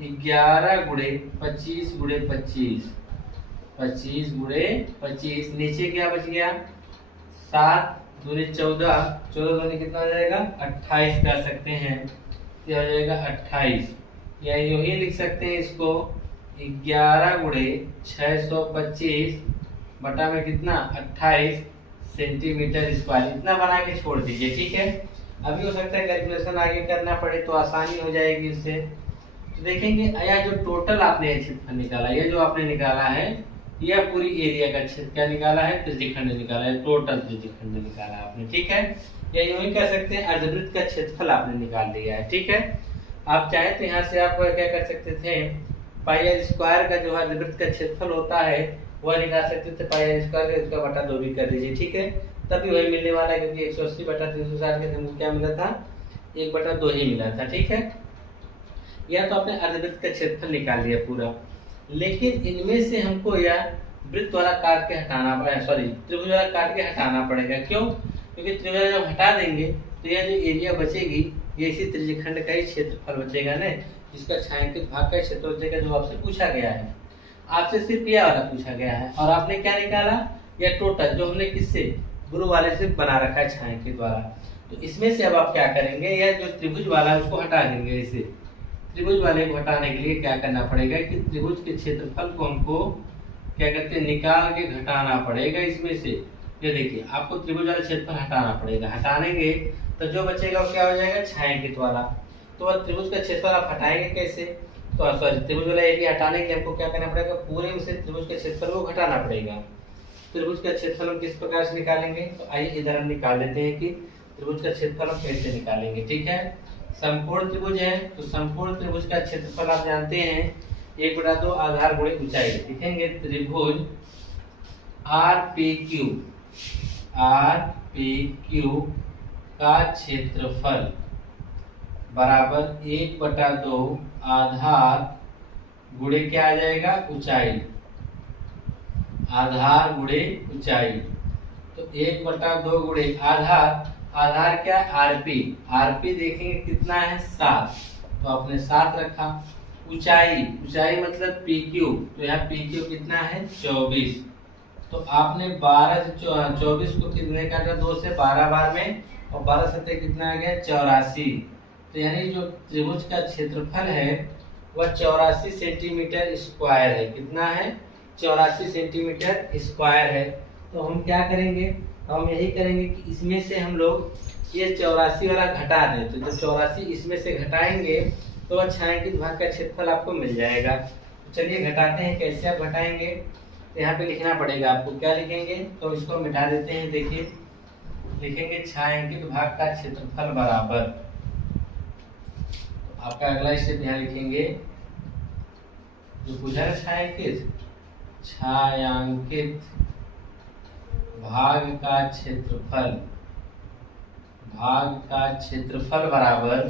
11 गुणे 25 गुणे 25, 25 गुणे 25। नीचे क्या बच गया 7 दूनी 14, 14 दूनी कितना हो जाएगा 28 कह सकते हैं। यह हो जाएगा 28, या यूं ही लिख सकते हैं इसको 11 गुणे 625 बटा में कितना 28 सेंटीमीटर स्क्वायर। इतना बना के छोड़ दीजिए। ठीक है, अभी हो सकता है कैलकुलेशन आगे करना पड़े तो आसानी हो जाएगी इससे। तो देखेंगे यह जो टोटल आपने क्षेत्रफल निकाला, यह जो आपने निकाला है यह पूरी एरिया का क्षेत्र क्या निकाला है त्रिज्यखंड निकाला है, टोटल त्रिज्यखंड निकाला आपने। ठीक है, या यूं ही कह सकते हैं अर्धवृत्त का क्षेत्रफल आपने निकाल लिया है। ठीक है, आप चाहे तो यहाँ से आप क्या कर सकते थे पाई आर स्क्वायर का जो अर्धवृत्त का क्षेत्रफल होता है वह निकाल सकते थे। पाई आर स्क्वायर उसका बटा 2 भी कर दीजिए। ठीक है, तभी वही मिलने वाला है, क्योंकि 180/360 के हमको क्या मिला था 1/2 ही मिला था। ठीक है, या तो आपने अर्धवृत्त का क्षेत्रफल निकाल लिया पूरा, लेकिन इनमें से हमको यह वृत्त वाला काट के हटाना पड़ेगा, सॉरी त्रिभुज वाला काट के हटाना पड़ेगा। क्यों, क्योंकि त्रिभुज जब हटा देंगे तो यह जो एरिया बचेगी ये इसी त्रिज्यखंड का ही क्षेत्रफल बचेगा ना, जिसका छायांकित भाग का क्षेत्र बचेगा जो आपसे पूछा गया है। आपसे सिर्फ यह वाला पूछा गया है और आपने क्या निकाला यह टोटल जो हमने किससे गुरु वाले से बना रखा है छायांकित वाला। तो इसमें से अब आप क्या करेंगे, यह जो त्रिभुज वाला है उसको हटा देंगे। इसे त्रिभुज वाले को हटाने के लिए क्या करना पड़ेगा कि त्रिभुज के क्षेत्रफल को हमको क्या कहते हैं निकाल के घटाना पड़ेगा इसमें से। ये देखिए आपको त्रिभुज वाला क्षेत्रफल हटाना पड़ेगा, हटानेंगे तो जो बचेगा वो क्या हो जाएगा छायांकित वाला। तो वह त्रिभुज का क्षेत्रफल आप हटाएंगे कैसे, तो सॉरी त्रिभुज वाला एरिया हटाने के लिए हमको क्या करना पड़ेगा, पूरे उसे त्रिभुज के क्षेत्रफल को घटाना पड़ेगा। त्रिभुज का क्षेत्रफल हम किस प्रकार से निकालेंगे, तो आइए इधर हम निकाल लेते हैं कि त्रिभुज का क्षेत्रफल हम कैसे निकालेंगे। ठीक है, समकोण त्रिभुज है तो समकोण त्रिभुज का क्षेत्रफल आप जानते हैं 1/2 आधार गुणे ऊंचाई। लिखेंगे त्रिभुज RPQ का क्षेत्रफल बराबर 1/2 आधार गुणे क्या आ जाएगा, ऊंचाई, आधार गुणे ऊंचाई। तो 1/2 गुणे आधार, आधार क्या आरपी, आरपी देखेंगे कितना है 7, तो आपने 7 रखा। ऊंचाई, ऊंचाई मतलब पीक्यू, तो यहाँ पीक्यू कितना है 24, तो आपने 12 से 24 को कितने काटा, 2 से 12 बार में, और 12 से कितना आ गया 84। तो यानी जो त्रिभुज का क्षेत्रफल है वह 84 सेंटीमीटर स्क्वायर है। कितना है 84 सेंटीमीटर स्क्वायर है। तो हम क्या करेंगे, हम यही करेंगे कि इसमें से हम लोग ये 84 वाला घटा दें। तो जब 84 इसमें से घटाएंगे तो वह छायांकित भाग का क्षेत्रफल आपको मिल जाएगा। तो चलिए घटाते हैं, कैसे आप घटाएंगे, तो यहाँ पे लिखना पड़ेगा आपको। क्या लिखेंगे, तो इसको मिटा देते हैं। देखिए लिखेंगे छायांकित भाग का क्षेत्रफल बराबर, तो आपका अगला स्टेप यहाँ लिखेंगे जो पूछा है छायांकित भाग का क्षेत्रफल, भाग का क्षेत्रफल बराबर,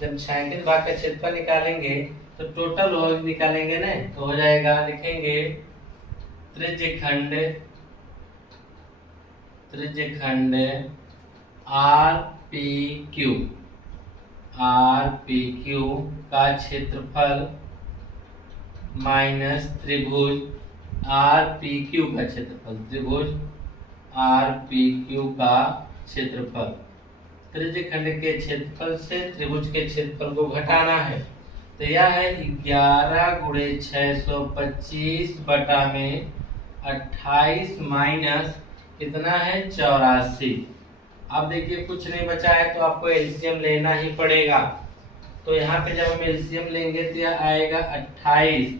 जब छायांकित भाग का क्षेत्रफल निकालेंगे तो टोटल निकालेंगे ना, तो हो जाएगा, लिखेंगे त्रिज्यखंड RPQ का क्षेत्रफल माइनस त्रिभुज RPQ का क्षेत्रफल, त्रिभुज RPQ का क्षेत्रफल। त्रिज्यखंड के क्षेत्रफल से त्रिभुज के क्षेत्रफल को घटाना है, तो यह है 11 गुणे 625 बटा में 28 माइनस कितना है 84। अब देखिए कुछ नहीं बचा है तो आपको एलसीएम लेना ही पड़ेगा। तो यहाँ पे जब हम एलसीएम लेंगे तो यह आएगा 28।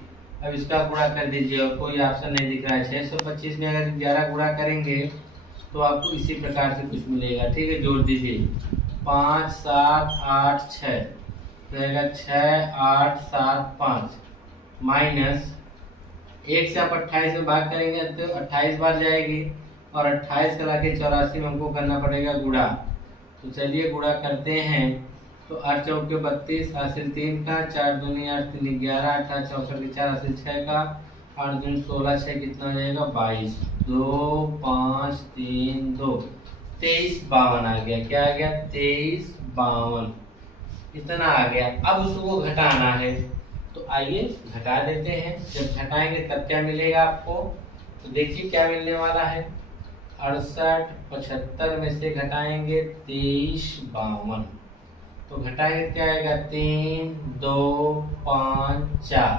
अब इसका गुणा कर दीजिए, और कोई ऑप्शन नहीं दिख रहा है। 625 में अगर 11 गुणा करेंगे तो आपको इसी प्रकार से कुछ मिलेगा। ठीक है, जोड़ दीजिए 5 7 8 6 रहेगा 6 8 7 5 माइनस 1 से आप 28 में भाग करेंगे तो 28 बार जाएगी, और 28 का लाके 84 में हमको करना पड़ेगा गुणा। तो चलिए गुणा करते हैं। तो 8 चौके 32, हासिल 3 का, 4 दूनी 8 3 11, 18 64 4 हासिल 6 का, 8 दूनी 16 6 कितना हो जाएगा 22, 2 5 3 2 23 52 आ गया। क्या आ गया 23 52, इतना आ गया। अब उसको घटाना है, तो आइए घटा देते हैं। जब घटाएंगे तब क्या मिलेगा आपको, तो देखिए क्या मिलने वाला है। 68 75 में से घटाएंगे 23 52, तो घटाएंगे क्या आएगा 3 2 5 4,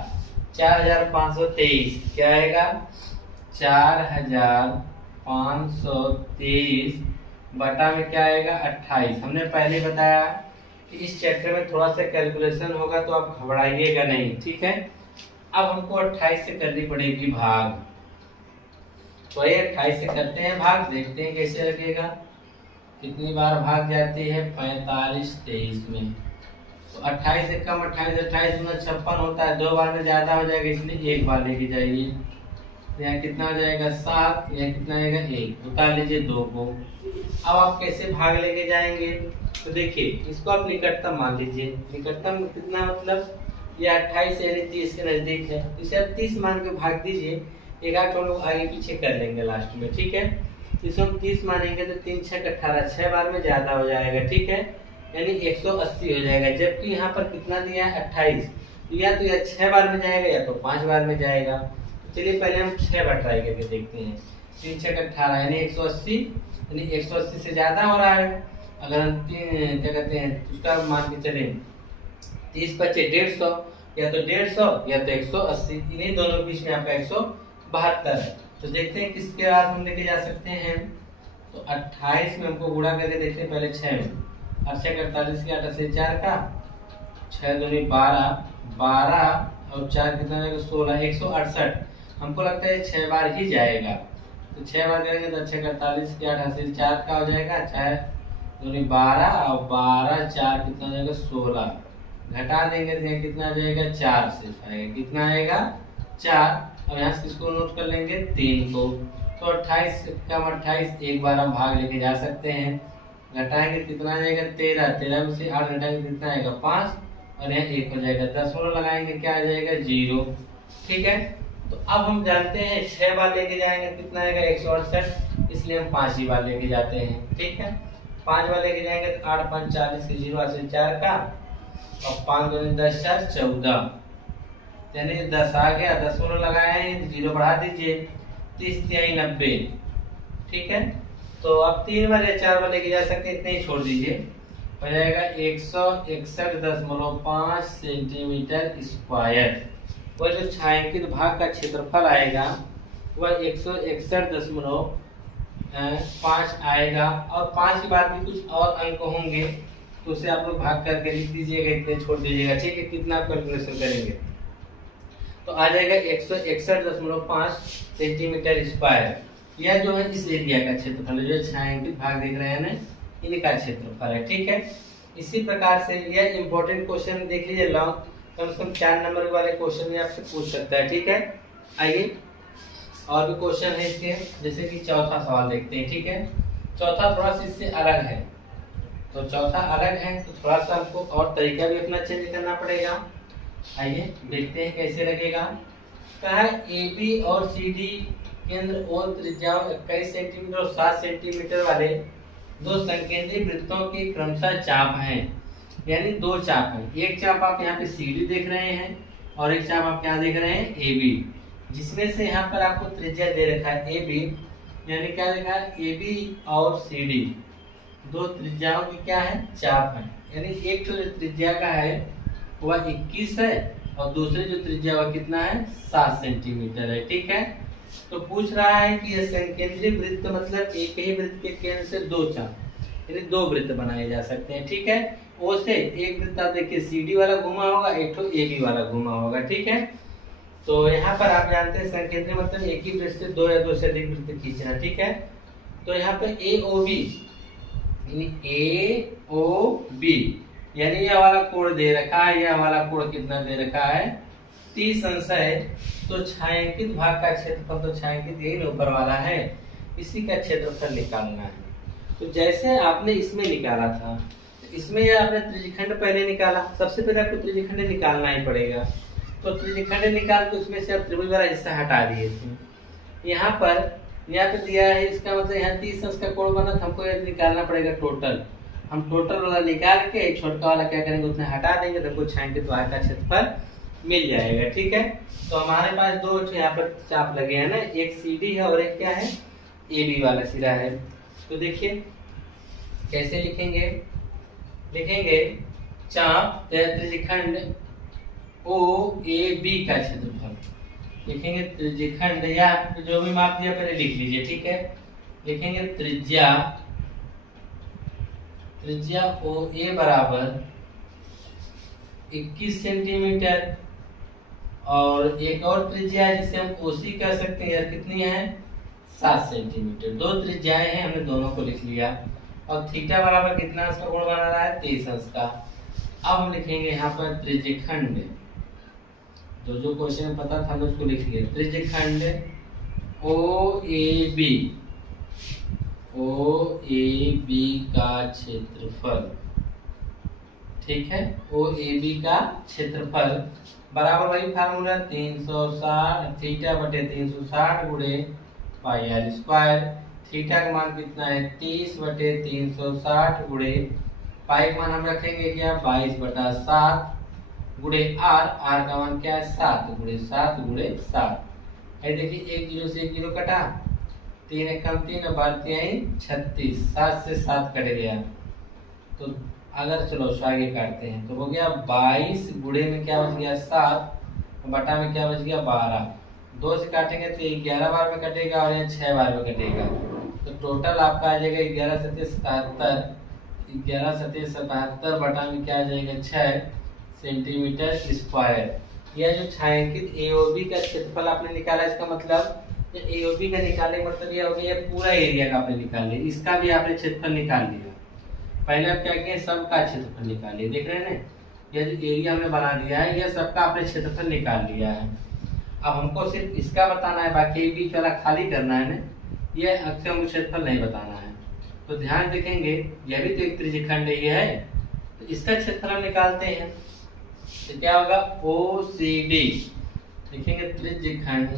4523। क्या आएगा 4523 बटा में क्या आएगा 28। हमने पहले बताया कि इस चैप्टर में थोड़ा सा कैलकुलेशन होगा तो आप घबराइएगा नहीं। ठीक है, अब हमको 28 से करनी पड़ेगी भाग। तो ये 28 से करते हैं भाग, देखते हैं कैसे लगेगा। कितनी बार भाग जाती है 45 23 में, तो 28 से कम 28 28 में 56 होता है, 2 बार में ज्यादा हो जाएगा इसलिए 1 बार लेके जाइए। तो यहाँ कितना हो जाएगा 7, यहाँ कितना आएगा 1, उतार लीजिए 2 को। अब आप कैसे भाग लेके जाएंगे, तो देखिए इसको आप निकटतम मान लीजिए। निकटतम कितना मतलब ये 28 यानी 30 के नजदीक है, तो इसे आप 30 मान के भाग दीजिए। एक आठ हम लोग आगे पीछे कर लेंगे लास्ट में। ठीक है, इसको हम 30 मानेंगे तो 3 6 18, 6 बार में ज्यादा हो जाएगा। ठीक है, यानी 180 हो जाएगा। जबकि यहाँ पर कितना दिया है 28, या तो या 6 बार में जाएगा या तो 5 बार में जाएगा। तो चलिए पहले हम 6 बार ट्राई करके देखते हैं। 3 6 18 यानी 180, यानी 180 से ज्यादा हो रहा है। अगर हम क्या कहते हैं उसका मान के चले 30 25 150, या तो 150 या तो 180, इन्हीं दोनों के बीच में आपका 172 है। तो देखते हैं किसके बाद हम लेके जा सकते हैं। तो 28 में हमको गुणा करके देखते हैं पहले 6 में, 8 6 48 के 8 से 4 का 6 दूनी 12, 12 और 4 कितना जाएगा 16, 168। हमको लगता है 6 बार ही जाएगा, तो 6 बार करेंगे तो 6 48 के 88 4 का हो जाएगा, 6 दूनी 12 और 12 4 कितना हो जाएगा 16, घटा देंगे तो यहाँ कितना आ जाएगा 4 सिर्फ आएगा, कितना आएगा 4। अब यहाँ से किसको नोट कर लेंगे 3 को, तो 28 कम 28 एक बार हम भाग लेके जा सकते हैं, घटाएंगे कितना आ जाएगा 13, 13 में से 8 घटाएंगे कितना आएगा 5 और यहाँ 1 हो जाएगा, दशमलव लगाएंगे क्या आ जाएगा 0। ठीक है, तो अब हम जानते हैं 6 बार लेके जाएंगे कितना आएगा 168, इसलिए हम 5 ही बार लेके जाते हैं। ठीक है, 5 बार लेके जाएंगे तो 8 5 40 के 0 से 4 का और 5 दूनी 10 4 14, यानी 10 आ गया, दशमलव लगाया है 0 बढ़ा दीजिए, 30 3 90। ठीक है, तो अब 3 बार या 4 बार लेके जा सकते हैं, इतने ही छोड़ दीजिए, हो जाएगा 161.5 सेंटीमीटर स्क्वायर। वह जो छायांकित भाग का क्षेत्रफल आएगा वह 161.5 आएगा, और 5 की बाद भी कुछ और अंक होंगे तो उसे आप लोग भाग करके लिख दीजिएगा, इतने छोड़ दीजिएगा। ठीक है, कितना आप कैलकुलेशन करेंगे तो आ जाएगा 161.5 सेंटीमीटर स्क्वायर। यह जो है इस एरिया का क्षेत्रफल है, जो छायांकित भाग देख रहे हैं ना, इनका क्षेत्रफल है। ठीक है, इसी प्रकार से यह इंपॉर्टेंट क्वेश्चन देख लीजिए, लॉन्ग कम से कम 4 नंबर वाले क्वेश्चन में आपसे पूछ सकता है। ठीक है, आइए और भी क्वेश्चन है इसके, जैसे कि चौथा सवाल देखते हैं। ठीक है, चौथा थोड़ा सा इससे अलग है, तो चौथा अलग है तो थोड़ा सा हमको और तरीका भी अपना चेंज करना पड़ेगा। आइए देखते हैं कैसे लगेगा। कहा ए बी और सी डी केंद्र और त्रिज्याओं 21 सेंटीमीटर और 7 सेंटीमीटर वाले दो संकेंद्रीय वृत्तों के क्रमशः चाप हैं, यानी 2 चाप हैं। एक चाप आप यहाँ पे सी डी देख रहे हैं और एक चाप आप क्या देख रहे हैं ए बी, जिसमें से यहाँ पर आपको त्रिज्या दे रखा है ए बी, यानी क्या लिखा है ए बी और सी डी दो त्रिज्याओं की क्या है चाप है, यानी एक जो त्रिज्या का है वह 21 है और दूसरे जो त्रिज्या वह कितना है 7 सेंटीमीटर है। ठीक है, तो पूछ रहा है कि यह संकेंद्रीय वृत्त मतलब एक ही वृत्त के केंद्र से 2 चाप, यानी 2 वृत्त बनाए जा सकते हैं। ठीक है, ओ से एक वृत्त आप देखिए सी डी वाला घुमा होगा, एक तो ए बी वाला घुमा होगा। ठीक है, तो यहाँ पर आप जानते हैं संकेंद्रीय मतलब एक ही वृत्त से 2 या 2 से अधिक वृत्त खींचना। ठीक है, तो यहाँ पे ए ओ बी, ए ओ बी यानी यह वाला कोण दे रखा है, यह वाला कोण कितना दे रखा है 30 अंश है। तो छायांकित भाग का क्षेत्रफल, तो छायांकित यही ऊपर वाला है, इसी का क्षेत्रफल निकालना है। तो जैसे आपने इसमें निकाला था, इसमें यह आपने त्रिज्यखंड पहले निकाला, सबसे पहले आपको त्रिज्यखंड निकालना ही पड़ेगा। तो त्रिज्यखंड निकाल के उसमें से आप त्रिभुज वाला हिस्सा हटा दिए थे। यहाँ पे दिया है, इसका मतलब यहाँ 30 अंश का कोण बना, तो हमको यह निकालना पड़ेगा टोटल। हम टोटल वाला निकाल के छोटा वाला क्या करेंगे उसमें हटा देंगे, तो हमको छायांकित भाग का क्षेत्रफल मिल जाएगा। ठीक है, तो हमारे पास 2 यहाँ पर चाप लगे हैं ना, एक सी डी है और एक क्या है ए बी वाला सिरा है। तो देखिए कैसे लिखेंगे, चाप त्रिज्यखंड ओ ए बी का क्षेत्रफल लिखेंगे, त्रिज्यखंड या जो भी माप दिया पहले लिख लीजिए। ठीक है, लिखेंगे त्रिज्या ओ ए बराबर 21 सेंटीमीटर और एक और त्रिज्या है जिसे हम ओसी कह सकते हैं, कितनी है 7 सेंटीमीटर। 2 त्रिज्याएं हैं, हमने दोनों को लिख लिया। और थीटा बराबर कितना अंश का कोण बना रहा है 23 अंश का। अब हम लिखेंगे यहाँ पर त्रिज्यखंड, जो क्वेश्चन में पता था हमने उसको लिख लिया। त्रिज्यखंड ओ ए बी का क्षेत्रफल, ठीक है, ओ ए बी का क्षेत्रफल बराबर वही फार्मूला 360 थीटा बटे 360 गुणे पाई आर स्क्वायर। थीटा का मान कितना है 30 बटे 360 गुणे पाई का मान हम रखेंगे क्या 22/7 गुणे आर का मान क्या है 7 गुणे 7 गुणे 7। है देखिए 1 0 से 1 0 कटा, 3 1 कम 3 और 36, 7 से 7 कट गया। तो अगर चलो आगे काटते हैं तो हो गया 22 गुणे में क्या बच गया 7 बटा में क्या बच गया 12। 2 से काटेंगे तो 11 बार में कटेगा और यहाँ 6 बार में कटेगा। तो टोटल आपका आ जाएगा 11 7 77 बटा में क्या आ जाएगा 6 सेंटीमीटर स्क्वायर। यह जो छायांकित एओबी का क्षेत्रफल आपने निकाला, इसका मतलब एओबी का निकालने का मतलब यह हो गया पूरा एरिया का आपने निकाल लिया, इसका भी आपने क्षेत्रफल निकाल लिया। पहले आप क्या किए, सबका क्षेत्रफल निकालिए, देख रहे हैं ना, यह जो एरिया हमने बना दिया है यह सबका आपने क्षेत्रफल निकाल लिया है। अब हमको सिर्फ इसका बताना है, बाकी बीच वाला खाली करना है ना, यह अक्सर हमको क्षेत्रफल नहीं बताना है। तो ध्यान देखेंगे, यह भी तो एक त्रिज्यखंड है, तो इसका क्षेत्रफल हम निकालते हैं। तो क्या होगा, OCD लिखेंगे, त्रिज्यखंड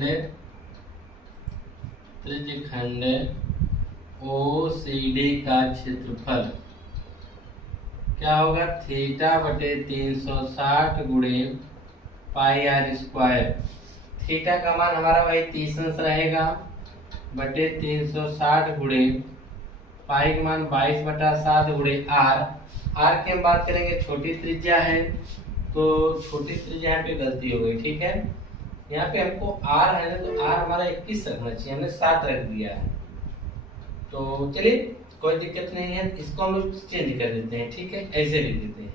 OCD का क्षेत्रफल क्या होगा, θ/360 गुणे पाई r स्क्वायर। थीटा का मान हमारा वही 30 अंश रहेगा बटे 360 गुणे पाई का मान 22/7 गुणे r। की हम बात करेंगे, छोटी त्रिज्या है तो छोटी त्रिज्या यहाँ पे गलती हो गई, ठीक है। यहाँ पे हमको r है ना, तो r हमारा 21 रखना चाहिए, हमने 7 रख दिया है। तो चलिए कोई दिक्कत नहीं है, इसको हम लोग चेंज कर देते हैं, ठीक है, ऐसे लिख देते हैं।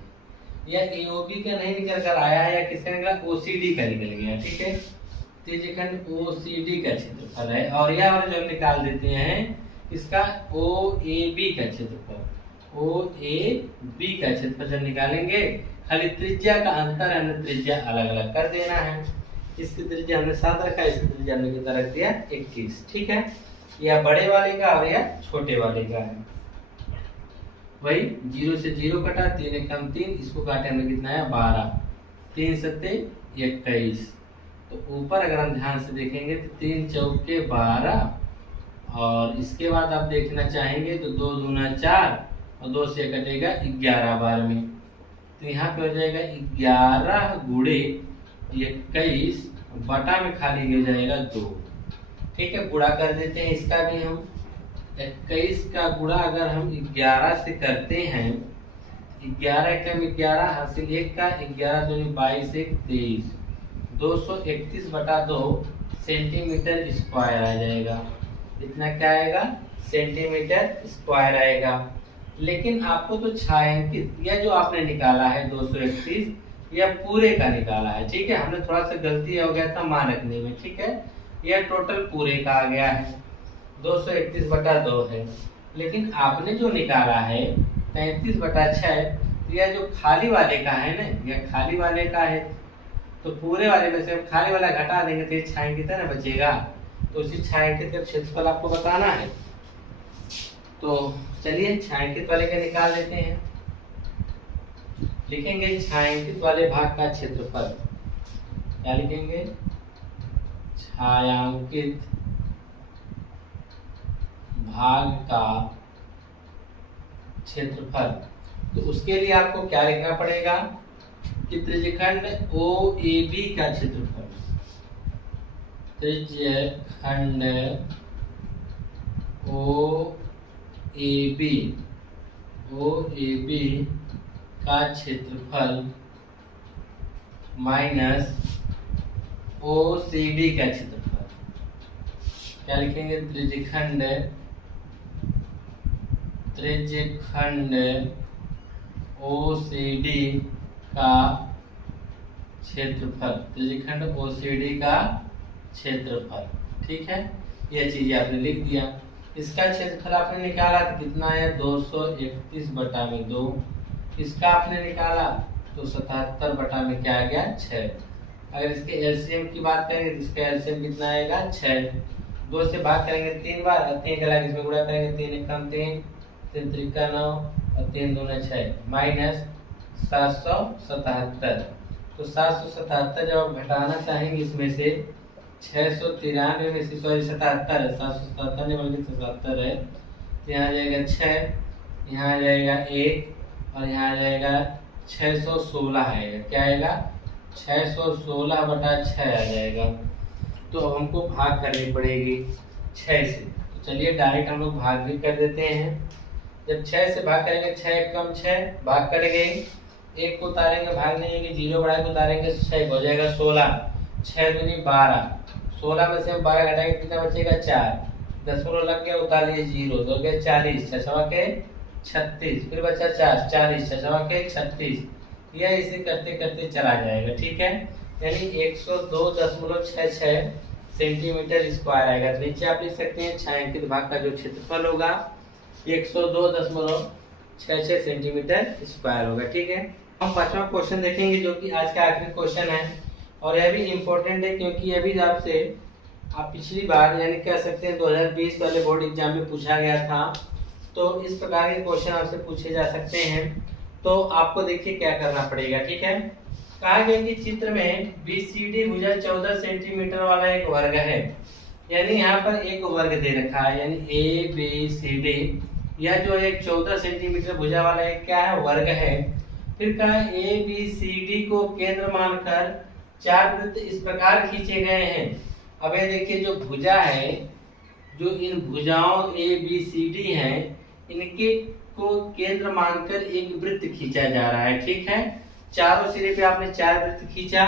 या एओबी का नहीं निकल कर आया है, या किसका निकला, OCD का निकल गया, ठीक है। त्रिज्यखंड OCD का क्षेत्रफल है, और यह वाला जो निकाल देते हैं इसका OAB का क्षेत्रफल। OAB का क्षेत्रफल जब निकालेंगे, खाली त्रिज्या का अंतर है, हमने त्रिज्या अलग अलग कर देना है। इसकी त्रिज्या हमने 7 रखा, इसकी त्रिज्या हमने कितना रख दिया, 21, ठीक है। यह बड़े वाले का और यह छोटे वाले का है। वही 0 से 0 कटा, 3 एकम 3, इसको काटे हमने कितना है, 12, 3 सत्ते 21। तो ऊपर अगर हम ध्यान से देखेंगे तो 3 चौके 12, और इसके बाद आप देखना चाहेंगे तो 2 दूना 4, और 2 से कटेगा 11 बार में, तो यहाँ पे हो जाएगा 11 गुणे 21 बटा में खाली हो जाएगा 2, ठीक है। गुणा कर देते हैं इसका भी हम, 21 का गुणा अगर हम 11 से करते हैं, 11 एकम 11 हासिल 1 का, 11 दूनी 22 1 23, 231/2 सेंटीमीटर स्क्वायर आ जाएगा। इतना क्या आएगा, सेंटीमीटर स्क्वायर आएगा। लेकिन आपको तो छायांकित यह जो आपने निकाला है 231, यह पूरे का निकाला है, ठीक है। हमने थोड़ा सा गलती हो गया था मान रखने में, ठीक है। यह टोटल पूरे का आ गया है, 231/2 है। लेकिन आपने जो निकाला है 33/6, यह जो खाली वाले का है ना, यह खाली वाले का है, तो पूरे वाले में से हम खाली वाला घटा देंगे तो ये छायांकित है ना बचेगा, तो उसी छायांकित का क्षेत्रफल आपको बताना है। तो चलिए छायांकित वाले का निकाल लेते हैं। लिखेंगे छायांकित वाले भाग का क्षेत्रफल, क्या लिखेंगे, छायांकित भाग का क्षेत्रफल। तो उसके लिए आपको क्या लिखना पड़ेगा कि त्रिज्यखंड OAB का क्षेत्रफल, त्रिज्यखंड OAB का क्षेत्रफल माइनस OCD का क्षेत्रफल। क्या लिखेंगे, त्रिज्यखंड OCD का क्षेत्रफल, त्रिज्यखंड OCD का क्षेत्रफल, ठीक है। यह चीज आपने लिख दिया। इसका क्षेत्रफल आपने निकाला तो कितना है, 231/2। इसका आपने निकाला तो 77 बटा में क्या आ गया, 6। अगर इसके एलसीएम की बात करेंगे तो इसका एलसीएम कितना आएगा, 6। 2 से भाग करेंगे 3 बार, और 3 का इसमें गुणा करेंगे, 3 एकम 3, 3 त्रिका 9, और 3 दूना 6, माइनस 777। तो 777 जब आप घटाना चाहेंगे इसमें से 693 में से, सॉरी 77 है, 777 नहीं बल्कि 77 है, तो यहाँ आ जाएगा 6, यहाँ आ जाएगा 1, और यहाँ आ जाएगा 616 आएगा। क्या आएगा, 616/6 आ जाएगा। तो अब हमको भाग करनी पड़ेगी 6 से। तो चलिए डायरेक्ट हम लोग भाग भी कर देते हैं। जब 6 से भाग करेंगे, 6 एकम 6, भाग करेंगे 1 को उतारेंगे, भाग नहीं है 0 बढ़ा के उतारेंगे 6 हो जाएगा 16, 6 दूनी 12, 16 में से हम 12 घटाएंगे कितना बचेगा, 4, 10 लग गया, उतार लिए 0, तो हो गया 40, 6 के 36, फिर बचा 4, 40, 6 के 36, यह इसे करते करते चला जाएगा, ठीक है। यानी 102.66 सेंटीमीटर स्क्वायर आएगा। तो नीचे आप लिख सकते हैं छायांकित भाग का जो क्षेत्रफल होगा 102.66 सेंटीमीटर स्क्वायर होगा, ठीक है। हम 5वां क्वेश्चन देखेंगे जो कि आज का आखिरी क्वेश्चन है और यह भी इम्पोर्टेंट है क्योंकि यह भी आपसे आप पिछली बार यानी कह सकते हैं 2020 वाले बोर्ड एग्जाम में पूछा गया था। तो इस प्रकार के क्वेश्चन आपसे पूछे जा सकते हैं। तो आपको देखिए क्या करना पड़ेगा, ठीक है। कहा गया कि चित्र में BCD भुजा 14 सेंटीमीटर वाला एक वर्ग है, यानी यहाँ पर एक वर्ग दे रखा है, यानी ABCD यह जो एक 14 सेंटीमीटर भुजा वाला एक क्या है वर्ग है। फिर कहा ABCD को केंद्र मानकर 4 वृत्त इस प्रकार खींचे गए हैं। अब ये देखिए जो भुजा है, जो इन भुजाओं ABCD हैं, इनके को केंद्र मानकर एक वृत्त खींचा जा रहा है, ठीक है। चारों सिरे पे आपने 4 वृत्त खींचा।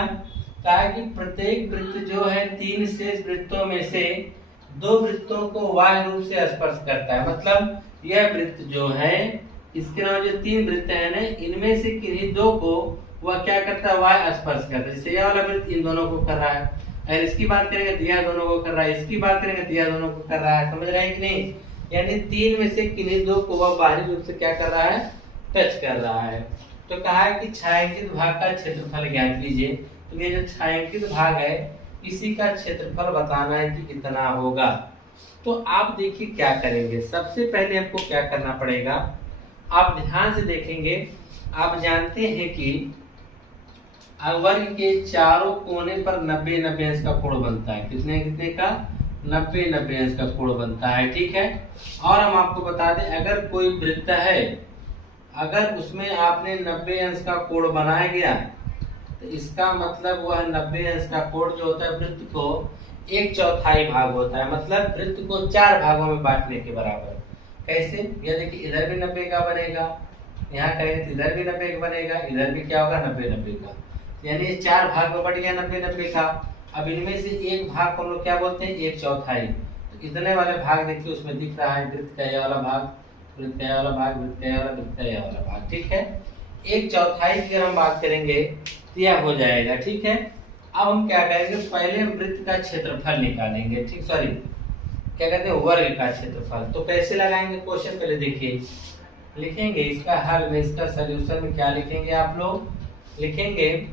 कहा कि प्रत्येक वृत्त जो है 3 शेष वृत्तों में से 2 वृत्तों को बाह्य रूप से स्पर्श करता है। मतलब यह वृत्त जो है, इसके अलावा जो 3 वृत्त है ना, इनमें से किन्हीं 2 को वह क्या करता है, बाह्य स्पर्श करता है। जैसे यह वाला वृत्त इन दोनों को कर रहा है, अगर इसकी बात करेंगे तो यह दोनों को कर रहा है, इसकी बात करेंगे तो यह दोनों को कर रहा है। समझ रहे हैं कि नहीं? यानी 3 में से किन्हीं 2 को वह बाहरी रूप से क्या कर रहा है, टच कर रहा है। तो कहा है कि छायांकित भाग का क्षेत्रफल ज्ञात कीजिए। तो ये जो छायांकित भाग है इसी का क्षेत्रफल बताना है कि कितना होगा। तो आप देखिए क्या करेंगे। सबसे पहले आपको क्या करना पड़ेगा, आप ध्यान से देखेंगे। आप जानते हैं कि वर्ग के चारों कोने पर 90-90 अंश का कोण बनता है। कितने कितने का? 90-90 अंश का कोण बनता है, ठीक है। और हम आपको बता दें, अगर कोई वृत्त है, अगर उसमें आपने 90 अंश का कोण बनाया गया तो इसका मतलब वह 90 अंश का कोण जो होता है वृत्त को 1/4 भाग होता है। मतलब वृत्त को 4 भागों में बांटने के बराबर। कैसे? यह देखिए इधर भी 90 का बनेगा, यहाँ करेंगे तो इधर भी 90 का बनेगा, इधर भी क्या होगा 90-90 का, यानी 4 भाग में बढ़ गया 90-90 का। अब इनमें से एक भाग को हम लोग क्या बोलते हैं, 1/4। तो इतने वाले भाग देखिए उसमें दिख रहा है, वृत्त का यह वाला भाग, वृत्त का यह वाला भाग, वृत्त का यह वाला, वृत्त का यह वाला भाग, ठीक है। 1/4 की अगर हम बात करेंगे तो यह हो जाएगा, ठीक है। अब हम क्या करेंगे, पहले हम वृत्त का क्षेत्रफल निकालेंगे, ठीक, सॉरी क्या कहते हैं, वर्ग का क्षेत्रफल। तो कैसे लगाएंगे क्वेश्चन, पहले देखिए। लिखेंगे इसका हल में, इसका सॉल्यूशन में क्या लिखेंगे आप लोग, लिखेंगे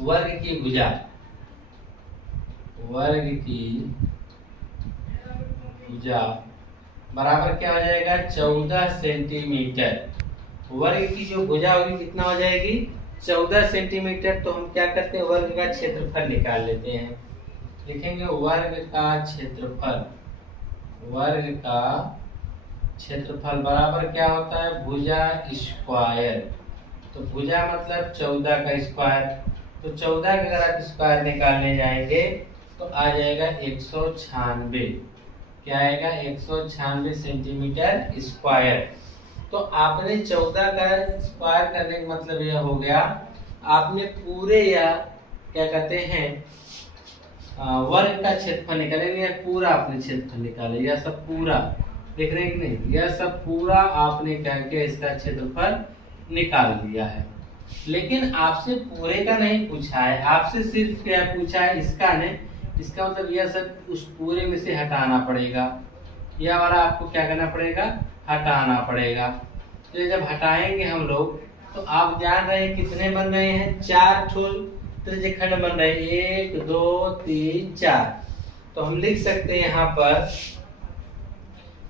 वर्ग की भुजा, वर्ग की भुजा बराबर क्या हो जाएगा, 14 सेंटीमीटर। वर्ग की जो भुजा होगी कितना हो जाएगी, 14 सेंटीमीटर। तो हम क्या करते हैं, वर्ग का क्षेत्रफल निकाल लेते हैं। लिखेंगे वर्ग का क्षेत्रफल, वर्ग का क्षेत्रफल बराबर क्या होता है, भुजा स्क्वायर। तो भुजा मतलब 14 का स्क्वायर। तो 14 का अगर आप स्क्वायर निकालने जाएंगे तो आ जाएगा 196। क्या आएगा, 196 सेंटीमीटर स्क्वायर। तो आपने 14 का स्क्वायर करने का मतलब यह हो गया, आपने पूरे या क्या कहते हैं वर्ग का क्षेत्रफल निकालेंगे, या पूरा आपने क्षेत्रफल निकाले, यह सब पूरा देख रहे हैं कि नहीं, यह सब पूरा आपने करके इसका क्षेत्रफल निकाल दिया है। लेकिन आपसे पूरे का नहीं पूछा है, आपसे सिर्फ क्या पूछा है, इसका नहीं। इसका मतलब यह सब उस पूरे में से हटाना पड़ेगा, यह वाला आपको क्या करना पड़ेगा, हटाना पड़ेगा। तो ये जब हटाएंगे हम लोग तो आप जान रहे हैं कितने बन रहे हैं, 4 ठो त्रिज्यखंड बन रहे हैं, 1 2 3 4। तो हम लिख सकते हैं यहाँ पर,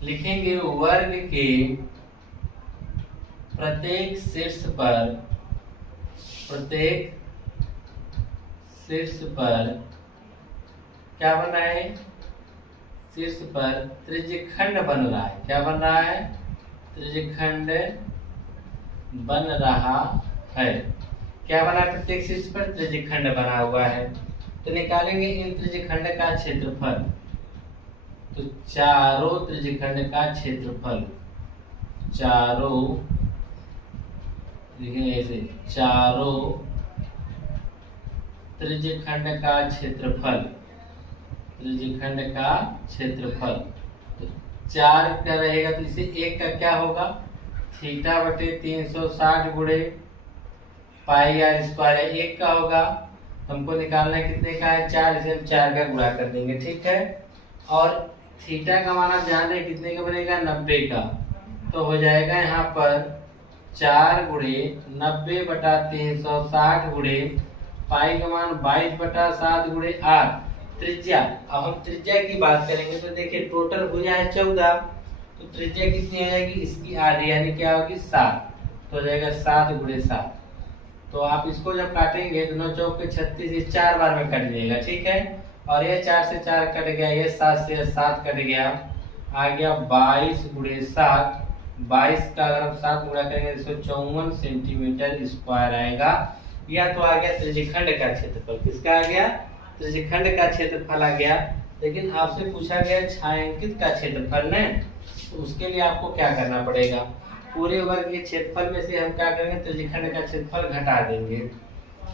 लिखेंगे वर्ग के प्रत्येक शीर्ष पर, प्रत्येक शीर्ष पर क्या बन रहा है, शीर्ष पर त्रिज्यखंड बन रहा है। क्या बन रहा है, त्रिज्यखंड बन रहा है। क्या बना, प्रत्येक शीर्ष पर त्रिज्यखंड बना हुआ है। तो निकालेंगे इन त्रिज्यखंड का क्षेत्रफल। तो चारों त्रिज्यखंड का क्षेत्रफल, चारों लिखेंगे ऐसे, चारों त्रिज्यखंड का क्षेत्रफल, त्रिज्यखंड का क्षेत्रफल। तो 4 का रहेगा तो इसे 1 का क्या होगा, थीटा बटे 360 गुणे पाई आर स्क्वायर है 1 का होगा, हमको निकालना है कितने का है 4, इसे हम 4 का गुणा कर देंगे, ठीक है। और थीटा का मान आप जान रहे हैं कितने का बनेगा 90 का, तो हो जाएगा यहाँ पर 4 गुणे 90/360 गुणे पाई का मान 22/7 गुणे आर त्रिज्या। अब हम त्रिज्या की बात करेंगे तो देखिए टोटल भुजा है 14, तो त्रिज्या कितनी हो जाएगी इसकी आधी यानी क्या होगी 7, तो हो जाएगा 7 गुणे 7। तो आप इसको जब काटेंगे तो 9 चौक पे 36, ये 4 बार में कट जाएगा, ठीक है। और ये 4 से 4 कट गया, ये 7 से 7 कट गया, आ गया 22 गुणे 7। 22 का अगर हम 7 गुणा करेंगे तो 154 सेंटीमीटर स्क्वायर आएगा। या तो आ गया त्रिज्यखंड का क्षेत्रफल, किसका आ गया त्रिज्यखंड का क्षेत्रफल आ गया। लेकिन आपसे पूछा गया छायांकित का क्षेत्रफल ने, तो उसके लिए आपको क्या करना पड़ेगा, पूरे वर्ग के क्षेत्रफल में से हम क्या करेंगे त्रिज्यखंड का क्षेत्रफल घटा देंगे,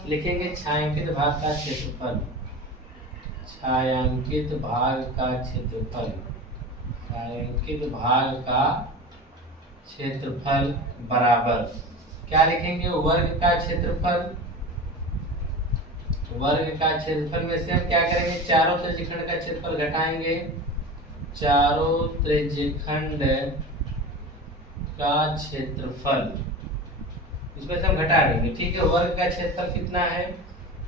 लिखेंगे छायांकित भाग का क्षेत्रफल, छायांकित भाग का क्षेत्रफल, छायांकित भाग का क्षेत्रफल बराबर क्या लिखेंगे वर्ग का क्षेत्रफल। वर्ग का क्षेत्रफल में से हम क्या करेंगे चारों त्रिज्यखंड का क्षेत्रफल घटाएंगे, चारों त्रिज्यखंड का क्षेत्रफल इसमें से हम घटा देंगे, ठीक है। वर्ग का क्षेत्रफल कितना है,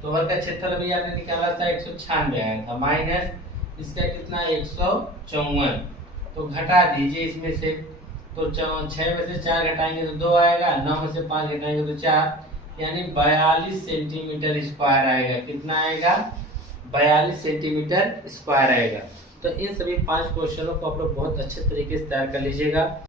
तो वर्ग का क्षेत्रफल अभी आपने निकाला था 196 आया था, माइनस इसका कितना 154, तो घटा दीजिए इसमें से, तो 6 में से 4 घटाएंगे तो 2 आएगा, 9 में से 5 घटाएंगे तो 4, यानी 42 सेंटीमीटर स्क्वायर आएगा। कितना आएगा 42 सेंटीमीटर स्क्वायर आएगा। तो इन सभी 5 क्वेश्चनों को आप लोग बहुत अच्छे तरीके से तैयार कर लीजिएगा।